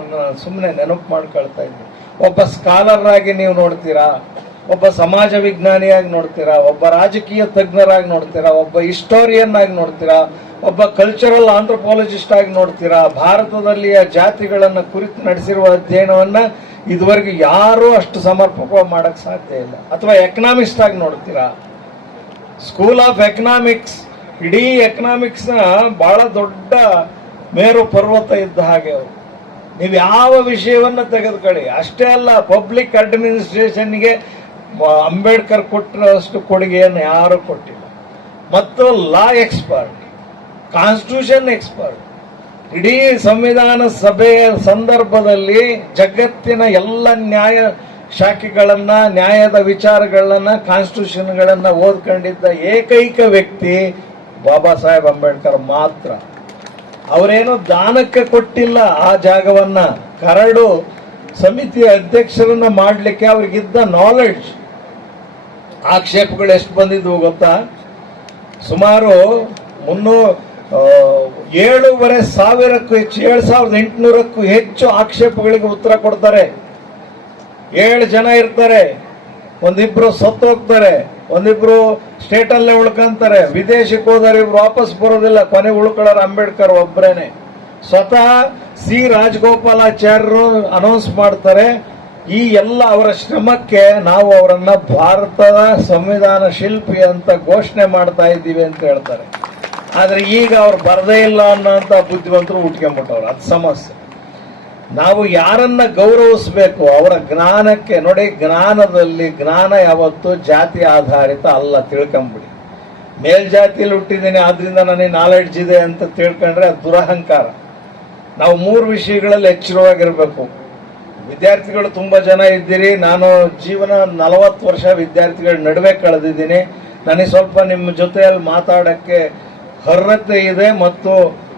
ಸುಮ್ಮನೆ ನೆನಪು ಮಾಡ್ಕೊಳ್ತಾ ಇದ್ವಿ. ಒಬ್ಬ ಸ್ಕಾಲರ್ ಆಗಿ ನೀವು ನೋಡ್ತೀರಾ, ಒಬ್ಬ ಸಮಾಜ ವಿಜ್ಞಾನಿಯಾಗಿ ನೋಡ್ತೀರಾ, ಒಬ್ಬ ರಾಜಕೀಯ ತಜ್ಞರಾಗಿ ನೋಡ್ತೀರಾ, ಒಬ್ಬ ಹಿಸ್ಟೋರಿಯನ್ ಆಗಿ ನೋಡ್ತೀರಾ, ಒಬ್ಬ ಕಲ್ಚರಲ್ ಆಂಥ್ರೋಪಾಲಜಿಸ್ಟ್ ಆಗಿ ನೋಡ್ತೀರಾ. ಭಾರತದಲ್ಲಿಯ ಜಾತಿಗಳನ್ನ ಕುರಿತು ನಡೆಸಿರುವ ಅಧ್ಯಯನವನ್ನ ಇದುವರೆಗೆ ಯಾರೂ ಅಷ್ಟು ಸಮರ್ಪಕವಾಗಿ ಮಾಡಕ್ ಸಾಧ್ಯ ಇಲ್ಲ. ಅಥವಾ ಎಕನಾಮಿಕ್ಸ್ಟ್ ಆಗಿ ನೋಡ್ತೀರಾ, ಸ್ಕೂಲ್ ಆಫ್ ಎಕನಾಮಿಕ್ಸ್ ಇಡೀ ಎಕನಾಮಿಕ್ಸ್ ನ ಬಹಳ ದೊಡ್ಡ ಮೇರು ಪರ್ವತ ಇದ್ದ ಹಾಗೆ ಅವರು. ನೀವು ಯಾವ ವಿಷಯವನ್ನ ತೆಗೆದುಕೊಳ್ಳಿ, ಅಷ್ಟೇ ಅಲ್ಲ, ಪಬ್ಲಿಕ್ ಅಡ್ಮಿನಿಸ್ಟ್ರೇಷನ್ಗೆ ಅಂಬೇಡ್ಕರ್ ಕೊಟ್ಟಿರೋಷ್ಟು ಕೊಡುಗೆಯನ್ನು ಯಾರು ಕೊಟ್ಟಿಲ್ಲ. ಮತ್ತು ಲಾ ಎಕ್ಸ್ಪರ್ಟ್, ಕಾನ್ಸ್ಟಿಟ್ಯೂಷನ್ ಎಕ್ಸ್ಪರ್ಟ್. ಇಡೀ ಸಂವಿಧಾನ ಸಭೆಯ ಸಂದರ್ಭದಲ್ಲಿ ಜಗತ್ತಿನ ಎಲ್ಲ ನ್ಯಾಯ ಶಾಖೆಗಳನ್ನ, ನ್ಯಾಯದ ವಿಚಾರಗಳನ್ನ, ಕಾನ್ಸ್ಟಿಟ್ಯೂಷನ್ಗಳನ್ನ ಓದ್ಕೊಂಡಿದ್ದ ಏಕೈಕ ವ್ಯಕ್ತಿ ಬಾಬಾ ಸಾಹೇಬ್ ಅಂಬೇಡ್ಕರ್ ಮಾತ್ರ. ಅವರೇನು ದಾನಕ್ಕೆ ಕೊಟ್ಟಿಲ್ಲ ಆ ಜಾಗವನ್ನ. ಕರಡು ಸಮಿತಿಯ ಅಧ್ಯಕ್ಷರನ್ನ ಮಾಡಲಿಕ್ಕೆ ಅವ್ರಿಗಿದ್ದ ನಾಲೆಡ್ಜ್. ಆಕ್ಷೇಪಗಳು ಎಷ್ಟು ಬಂದಿದ್ವು ಗೊತ್ತಾ? ಸುಮಾರು 7,500ಕ್ಕೂ ಹೆಚ್ಚು, 7,800ಕ್ಕೂ ಹೆಚ್ಚು ಆಕ್ಷೇಪಗಳಿಗೆ ಉತ್ತರ ಕೊಡ್ತಾರೆ. 7 ಜನ ಇರ್ತಾರೆ, ಒಂದಿಬ್ರು ಸತ್ತೋಗ್ತಾರೆ, ಒಂದಿಬ್ರು ಸ್ಟೇಟ್ ಅಲ್ಲೇ ಉಳ್ಕೊಂತಾರೆ, ವಿದೇಶಕ್ಕೆ ಹೋದರೆ ಇಬ್ರು ವಾಪಸ್ ಬರೋದಿಲ್ಲ, ಕೊನೆ ಉಳ್ಕೊಳ್ಳೋರು ಅಂಬೇಡ್ಕರ್ ಒಬ್ಬರೇನೆ. ಸ್ವತಃ C ರಾಜಗೋಪಾಲಾಚಾರ್ಯರು ಅನೌನ್ಸ್ ಮಾಡ್ತಾರೆ, ಈ ಎಲ್ಲ ಅವರ ಶ್ರಮಕ್ಕೆ ನಾವು ಅವರನ್ನ ಭಾರತದ ಸಂವಿಧಾನ ಶಿಲ್ಪಿ ಅಂತ ಘೋಷಣೆ ಮಾಡ್ತಾ ಇದ್ದೀವಿ ಅಂತ ಹೇಳ್ತಾರೆ. ಆದ್ರೆ ಈಗ ಅವ್ರು ಬರದೇ ಇಲ್ಲ ಅನ್ನೋಂತ ಬುದ್ಧಿವಂತರು ಹುಟ್ಕೊಂಡ್ಬಿಟ್ಟವ್ರು. ಅದು ಸಮಸ್ಯೆ. ನಾವು ಯಾರನ್ನ ಗೌರವಿಸಬೇಕು ಅವರ ಜ್ಞಾನಕ್ಕೆ. ನೋಡಿ, ಜ್ಞಾನ ಯಾವತ್ತು ಜಾತಿ ಆಧಾರಿತ ಅಲ್ಲ, ತಿಳ್ಕೊಂಬಿಡಿ. ಮೇಲ್ಜಾತಿಯಲ್ಲಿ ಹುಟ್ಟಿದ್ದೀನಿ ಆದ್ರಿಂದ ನನಗೆ ನಾಲೆಡ್ಜ್ ಇದೆ ಅಂತ ತಿಳ್ಕೊಂಡ್ರೆ ಅದು ದುರಹಂಕಾರ. ನಾವು 3 ವಿಷಯಗಳಲ್ಲಿ ಎಚ್ಚರವಾಗಿರ್ಬೇಕು. ವಿದ್ಯಾರ್ಥಿಗಳು ತುಂಬಾ ಜನ ಇದ್ದೀರಿ. ನಾನು ಜೀವನ 40 ವರ್ಷ ವಿದ್ಯಾರ್ಥಿಗಳ ನಡುವೆ ಕಳೆದಿದ್ದೀನಿ. ನನಗೆ ಸ್ವಲ್ಪ ನಿಮ್ಮ ಜೊತೆಯಲ್ಲಿ ಮಾತಾಡಕ್ಕೆ ಅರ್ಹತೆ ಇದೆ ಮತ್ತು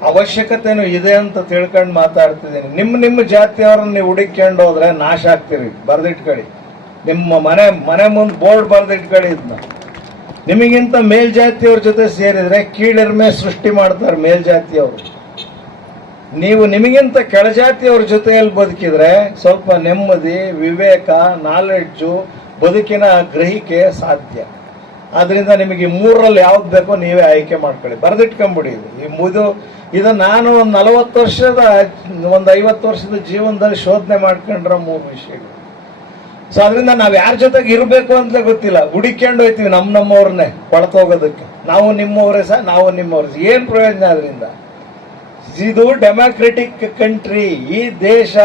ಅವಶ್ಯಕತೆನೂ ಇದೆ ಅಂತ ತಿಳ್ಕೊಂಡು ಮಾತಾಡ್ತಿದ್ದೀನಿ. ನಿಮ್ಮ ಜಾತಿಯವರನ್ನ ನೀವು ಹುಡುಕೊಂಡು ಹೋದ್ರೆ ನಾಶ ಆಗ್ತೀರಿ. ಬರ್ದಿಟ್ಕೊಳ್ಳಿ, ನಿಮ್ಮ ಮನೆ ಮುಂದೆ ಬೋರ್ಡ್ ಬರ್ದಿಟ್ಕೊಳ್ಳಿ. ಇದನ್ನ ನಿಮಗಿಂತ ಮೇಲ್ಜಾತಿಯವ್ರ ಜೊತೆ ಸೇರಿದ್ರೆ ಕೀಳಿರ್ಮೆ ಸೃಷ್ಟಿ ಮಾಡ್ತಾರೆ ಮೇಲ್ಜಾತಿಯವರು. ನೀವು ನಿಮಗಿಂತ ಕೆಳಜಾತಿಯವ್ರ ಜೊತೆಯಲ್ಲಿ ಬದುಕಿದ್ರೆ ಸ್ವಲ್ಪ ನೆಮ್ಮದಿ, ವಿವೇಕ, ನಾಲೆಡ್ಜು, ಬದುಕಿನ ಗ್ರಹಿಕೆ ಸಾಧ್ಯ. ಆದ್ರಿಂದ ನಿಮಗೆ 3ರಲ್ಲಿ ಯಾವ್ದು ಬೇಕೋ ನೀವೇ ಆಯ್ಕೆ ಮಾಡ್ಕೊಳ್ಳಿ, ಬರೆದಿಟ್ಕೊಂಬಿಡಿ. ಇದು ನಾನು ಒಂದು 40 ವರ್ಷದ, ಒಂದು 50 ವರ್ಷದ ಜೀವನದಲ್ಲಿ ಶೋಧನೆ ಮಾಡ್ಕೊಂಡ್ರ 3 ವಿಷಯಗಳು. ಸೊ ಅದರಿಂದ ನಾವ್ ಯಾರ ಜೊತೆಗೆ ಇರಬೇಕು ಅಂತ ಗೊತ್ತಿಲ್ಲ, ಹುಡಿಕೊಂಡು ಹೋಯ್ತೀವಿ ನಮ್ಮವ್ರನ್ನೇ ಕೊಳತೋಗೋದಕ್ಕೆ. ನಾವು ನಿಮ್ಮವರೇ ಸಹ, ನಾವು ನಿಮ್ಮವ್ರ, ಏನ್ ಪ್ರಯೋಜನ ಅದರಿಂದ? ಇದು ಡೆಮಾಕ್ರೆಟಿಕ್ ಕಂಟ್ರಿ. ಈ ದೇಶ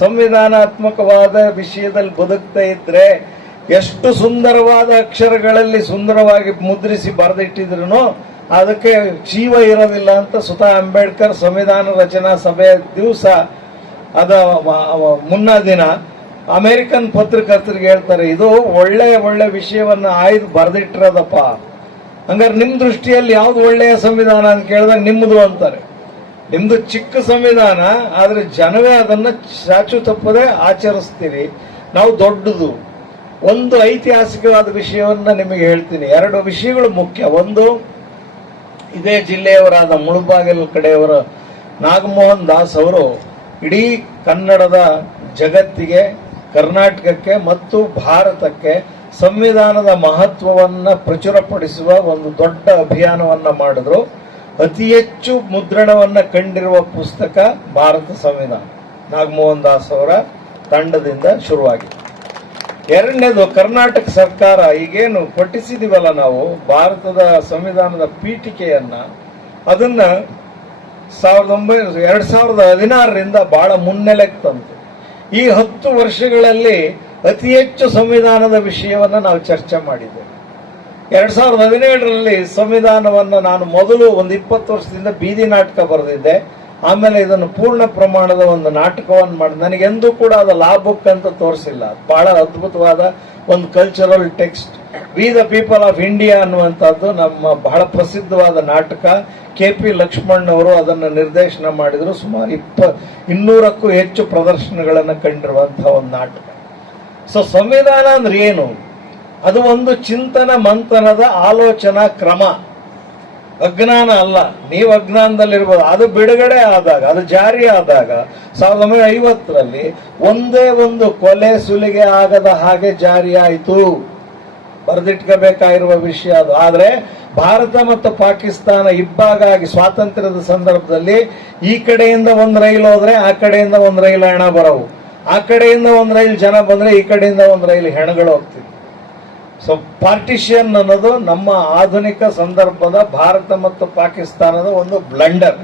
ಸಂವಿಧಾನಾತ್ಮಕವಾದ ವಿಷಯದಲ್ಲಿ ಬದುಕ್ತಾ ಇದ್ರೆ ಎಷ್ಟು ಸುಂದರವಾದ ಅಕ್ಷರಗಳಲ್ಲಿ ಸುಂದರವಾಗಿ ಮುದ್ರಿಸಿ ಬರೆದಿಟ್ಟಿದ್ರು ಅದಕ್ಕೆ ಜೀವ ಇರೋದಿಲ್ಲ ಅಂತ ಸ್ವತಃ ಅಂಬೇಡ್ಕರ್ ಸಂವಿಧಾನ ರಚನಾ ಸಭೆಯ ದಿವಸ, ಅದ ಮುನ್ನ ದಿನ ಅಮೆರಿಕನ್ ಪತ್ರಕರ್ತರಿಗೆ ಹೇಳ್ತಾರೆ, ಇದು ಒಳ್ಳೆ ವಿಷಯವನ್ನ ಆಯ್ದು ಬರೆದಿಟ್ಟಿರೋದಪ್ಪ. ಹಂಗಾರೆ ನಿಮ್ ದೃಷ್ಟಿಯಲ್ಲಿ ಯಾವ್ದು ಒಳ್ಳೆಯ ಸಂವಿಧಾನ ಅಂತ ಕೇಳಿದಾಗ ನಿಮ್ಮದು ಅಂತಾರೆ. ನಿಮ್ದು ಚಿಕ್ಕ ಸಂವಿಧಾನ, ಆದ್ರೆ ಜನವೇ ಅದನ್ನ ಚಾಚು ತಪ್ಪದೆ ಆಚರಿಸ್ತೀರಿ. ನಾವು ದೊಡ್ಡದು. ಒಂದು ಐತಿಹಾಸಿಕವಾದ ವಿಷಯವನ್ನ ನಿಮಗೆ ಹೇಳ್ತೀನಿ. 2 ವಿಷಯಗಳು ಮುಖ್ಯ. ಒಂದು, ಇದೇ ಜಿಲ್ಲೆಯವರಾದ ಮುಳುಬಾಗಿಲು ಕಡೆಯವರ ನಾಗಮೋಹನ್ ದಾಸ್ ಅವರು ಇಡೀ ಕನ್ನಡದ ಜಗತ್ತಿಗೆ, ಕರ್ನಾಟಕಕ್ಕೆ ಮತ್ತು ಭಾರತಕ್ಕೆ ಸಂವಿಧಾನದ ಮಹತ್ವವನ್ನ ಪ್ರಚುರಪಡಿಸುವ ಒಂದು ದೊಡ್ಡ ಅಭಿಯಾನವನ್ನ ಮಾಡಿದ್ರು. ಅತಿ ಹೆಚ್ಚು ಮುದ್ರಣವನ್ನ ಕಂಡಿರುವ ಪುಸ್ತಕ ಭಾರತ ಸಂವಿಧಾನ ನಾಗಮೋಹನ್ ದಾಸ್ ಅವರ ತಂಡದಿಂದ ಶುರುವಾಗಿದೆ. 2ನೇದು, ಕರ್ನಾಟಕ ಸರ್ಕಾರ ಈಗೇನು ಪಠಿಸಿದೀವಲ್ಲ ನಾವು ಭಾರತದ ಸಂವಿಧಾನದ ಪೀಠಿಕೆಯನ್ನ, ಅದನ್ನ 2016ರಿಂದ ಬಹಳ ಮುನ್ನೆಲೆಗೆ ತಂತು. ಈ 10 ವರ್ಷಗಳಲ್ಲಿ ಅತಿ ಹೆಚ್ಚು ಸಂವಿಧಾನದ ವಿಷಯವನ್ನ ನಾವು ಚರ್ಚೆ ಮಾಡಿದ್ದೇವೆ. 2017ರಲ್ಲಿ ಸಂವಿಧಾನವನ್ನ ನಾನು ಮೊದಲು ಒಂದು 20 ವರ್ಷದಿಂದ ಬೀದಿ ನಾಟಕ ಬರೆದಿದ್ದೆ. ಆಮೇಲೆ ಇದನ್ನು ಪೂರ್ಣ ಪ್ರಮಾಣದ ಒಂದು ನಾಟಕವನ್ನು ಮಾಡಿ, ನನಗೆಂದೂ ಕೂಡ ಅದು ಲಾ ಬುಕ್ ಅಂತ ತೋರಿಸಿಲ್ಲ. ಬಹಳ ಅದ್ಭುತವಾದ ಒಂದು cultural text, we the people of India ಅನ್ನುವಂಥದ್ದು ನಮ್ಮ ಬಹಳ ಪ್ರಸಿದ್ಧವಾದ ನಾಟಕ. KP ಲಕ್ಷ್ಮಣ್ ಅವರು ಅದನ್ನು ನಿರ್ದೇಶನ ಮಾಡಿದ್ರು. ಸುಮಾರು 200ಕ್ಕೂ ಹೆಚ್ಚು ಪ್ರದರ್ಶನಗಳನ್ನು ಕಂಡಿರುವಂತಹ ಒಂದು ನಾಟಕ. ಸೊ ಸಂವಿಧಾನ ಅಂದ್ರೆ ಏನು? ಅದು ಒಂದು ಚಿಂತನ ಮಂಥನದ ಆಲೋಚನಾ ಕ್ರಮ, ಅಜ್ಞಾನ ಅಲ್ಲ. ನೀವು ಅಜ್ಞಾನದಲ್ಲಿರ್ಬೋದು. ಅದು ಬಿಡುಗಡೆ ಆದಾಗ, ಅದು ಜಾರಿ ಆದಾಗ 1950ರಲ್ಲಿ ಒಂದೇ ಒಂದು ಕೊಲೆ ಸುಲಿಗೆ ಆಗದ ಹಾಗೆ ಜಾರಿ ಆಯಿತು. ಬರೆದಿಟ್ಕೋಬೇಕಾಗಿರುವ ವಿಷಯ ಅದು. ಆದ್ರೆ ಭಾರತ ಮತ್ತು ಪಾಕಿಸ್ತಾನ ಇಬ್ಬಾಗಾಗಿ ಸ್ವಾತಂತ್ರ್ಯದ ಸಂದರ್ಭದಲ್ಲಿ ಈ ಕಡೆಯಿಂದ ಒಂದು ರೈಲು ಹೋದ್ರೆ ಆ ಕಡೆಯಿಂದ ಒಂದು ರೈಲು ಹೆಣ ಬರವು, ಆ ಕಡೆಯಿಂದ ಒಂದು ರೈಲು ಜನ ಬಂದ್ರೆ ಈ ಕಡೆಯಿಂದ ಒಂದು ರೈಲು ಹೆಣಗಳು ಹೋಗ್ತಿದ್ವು. ಸೊ ಪಾರ್ಟಿಷನ್ ಅನ್ನೋದು ನಮ್ಮ ಆಧುನಿಕ ಸಂದರ್ಭದ ಭಾರತ ಮತ್ತು ಪಾಕಿಸ್ತಾನದ ಒಂದು ಬ್ಲಂಡರ್.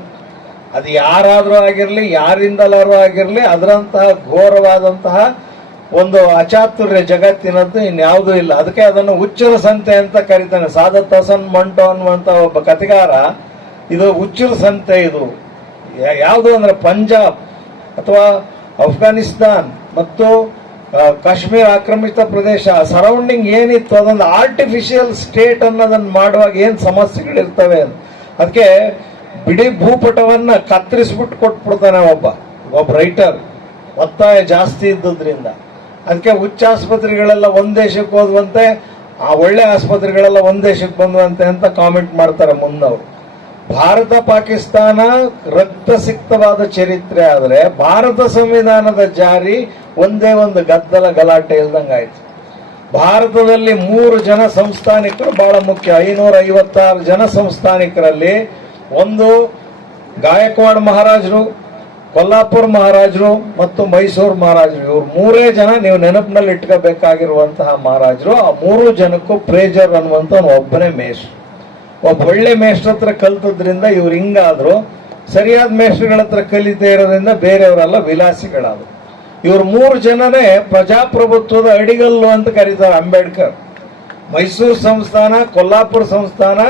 ಅದು ಯಾರಾದ್ರೂ ಆಗಿರ್ಲಿ, ಯಾರಿಂದಲಾದ್ರೂ ಆಗಿರ್ಲಿ, ಅದರಂತಹ ಘೋರವಾದಂತಹ ಒಂದು ಅಚಾತುರ್ಯ ಜಗತ್ತಿನದ್ದು ಇನ್ಯಾವುದೂ ಇಲ್ಲ. ಅದಕ್ಕೆ ಅದನ್ನು ಹುಚ್ಚರ ಸಂತೆ ಅಂತ ಕರೀತಾನೆ. ಸಾದತ್ ಹಸನ್ ಮಂಟೋ ಅನ್ನುವಂತ ಒಬ್ಬ ಕಥೆಗಾರ, ಇದು ಹುಚ್ಚರ ಸಂತೆ. ಇದು ಯಾವುದು ಅಂದ್ರೆ ಪಂಜಾಬ್ ಅಥವಾ ಅಫ್ಘಾನಿಸ್ತಾನ್ ಮತ್ತು ಕಾಶ್ಮೀರ ಆಕ್ರಮಿತ ಪ್ರದೇಶ ಸರೌಂಡಿಂಗ್ ಏನಿತ್ತು ಅದೊಂದು ಆರ್ಟಿಫಿಷಿಯಲ್ ಸ್ಟೇಟ್ ಅನ್ನೋದನ್ನ ಮಾಡುವಾಗ ಏನ್ ಸಮಸ್ಯೆಗಳಿರ್ತವೆ. ಅದಕ್ಕೆ ಬಿಡಿ ಭೂಪಟವನ್ನ ಕತ್ತರಿಸ್ಬಿಟ್ಟು ಕೊಟ್ಬಿಡ್ತಾನೆ ಒಬ್ಬ ರೈಟರ್, ಒತ್ತಾಯ ಜಾಸ್ತಿ ಇದ್ದುದ್ರಿಂದ. ಅದಕ್ಕೆ ಹುಚ್ಚ ಆಸ್ಪತ್ರೆಗಳೆಲ್ಲ ಒಂದ್ ದೇಶಕ್ಕೆ ಹೋದ್ವಂತೆ, ಆ ಒಳ್ಳೆ ಆಸ್ಪತ್ರೆಗಳೆಲ್ಲ ಒಂದ್ ದೇಶಕ್ಕೆ ಬಂದ್ವಂತೆ ಅಂತ ಕಾಮೆಂಟ್ ಮಾಡ್ತಾರೆ ಮುಂದವರು. ಭಾರತ ಪಾಕಿಸ್ತಾನ ರಕ್ತಸಿಕ್ತವಾದ ಚರಿತ್ರೆ. ಆದ್ರೆ ಭಾರತ ಸಂವಿಧಾನದ ಜಾರಿ ಒಂದೇ ಒಂದು ಗದ್ದಲ ಗಲಾಟೆ ಇಲ್ದಂಗಾಯ್ತು. ಭಾರತದಲ್ಲಿ 3 ಜನ ಸಂಸ್ಥಾನಿಕರು ಬಹಳ ಮುಖ್ಯ. 556 ಜನ ಸಂಸ್ಥಾನಿಕರಲ್ಲಿ ಒಂದು ಗಾಯಕ್ವಾಡ್ ಮಹಾರಾಜರು, ಕೊಲ್ಲಾಪುರ್ ಮಹಾರಾಜರು ಮತ್ತು ಮೈಸೂರು ಮಹಾರಾಜರು. ಇವ್ರು 3 ಜನ ನೀವು ನೆನಪಿನಲ್ಲಿ ಇಟ್ಕೋಬೇಕಾಗಿರುವಂತಹ ಮಹಾರಾಜರು. ಆ 3 ಜನಕ್ಕೂ ಪ್ರೇಜರ್ ಅನ್ನುವಂತ ಒಬ್ಬನೇ ಮೇಷ್ಟ್ರು. ಒಬ್ಬ ಒಳ್ಳೆ ಮೇಷ್ಟ್ರ ಹತ್ರ ಕಲ್ತದ್ರಿಂದ ಇವ್ರು ಹಿಂಗಾದ್ರು. ಸರಿಯಾದ ಮೇಷ್ಟ್ರಗಳ ಹತ್ರ ಕಲಿತೇ ಇರೋದ್ರಿಂದ ಬೇರೆಯವರೆಲ್ಲ ವಿಲಾಸಿಗಳಾದ್ರು. ಇವ್ರು 3 ಜನನೇ ಪ್ರಜಾಪ್ರಭುತ್ವದ ಅಡಿಗಲ್ಲು ಅಂತ ಕರೀತಾರೆ ಅಂಬೇಡ್ಕರ್. ಮೈಸೂರು ಸಂಸ್ಥಾನ, ಕೊಲ್ಲಾಪುರ ಸಂಸ್ಥಾನ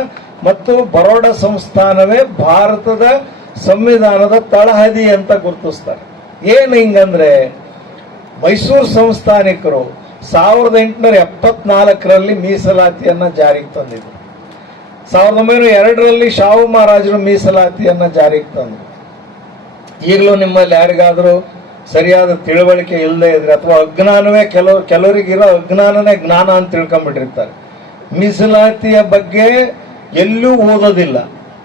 ಮತ್ತು ಬರೋಡಾ ಸಂಸ್ಥಾನವೇ ಭಾರತದ ಸಂವಿಧಾನದ ತಳಹದಿ ಅಂತ ಗುರುತಿಸ್ತಾರೆ. ಏನು ಹಿಂಗಂದ್ರೆ, ಮೈಸೂರು ಸಂಸ್ಥಾನಿಕರು 1874ರಲ್ಲಿ ಮೀಸಲಾತಿಯನ್ನ ಜಾರಿಗೆ ತಂದಿದ್ರು. 1902ರಲ್ಲಿ ಶಾಹು ಮಹಾರಾಜರು ಮೀಸಲಾತಿಯನ್ನ ಜಾರಿಗೆ ತಂದರು. ಈಗಲೂ ನಿಮ್ಮಲ್ಲಿ ಯಾರಿಗಾದ್ರೂ ಸರಿಯಾದ ತಿಳುವಳಿಕೆ ಇಲ್ಲದೆ ಇದ್ರೆ ಅಥವಾ ಅಜ್ಞಾನವೇ ಕೆಲವರಿಗಿರೋ ಅಜ್ಞಾನನೇ ಜ್ಞಾನ ಅಂತ ತಿಳ್ಕೊಂಡ್ಬಿಟ್ಟಿರ್ತಾರೆ. ಮೀಸಲಾತಿಯ ಬಗ್ಗೆ ಎಲ್ಲೂ ಓದೋದಿಲ್ಲ.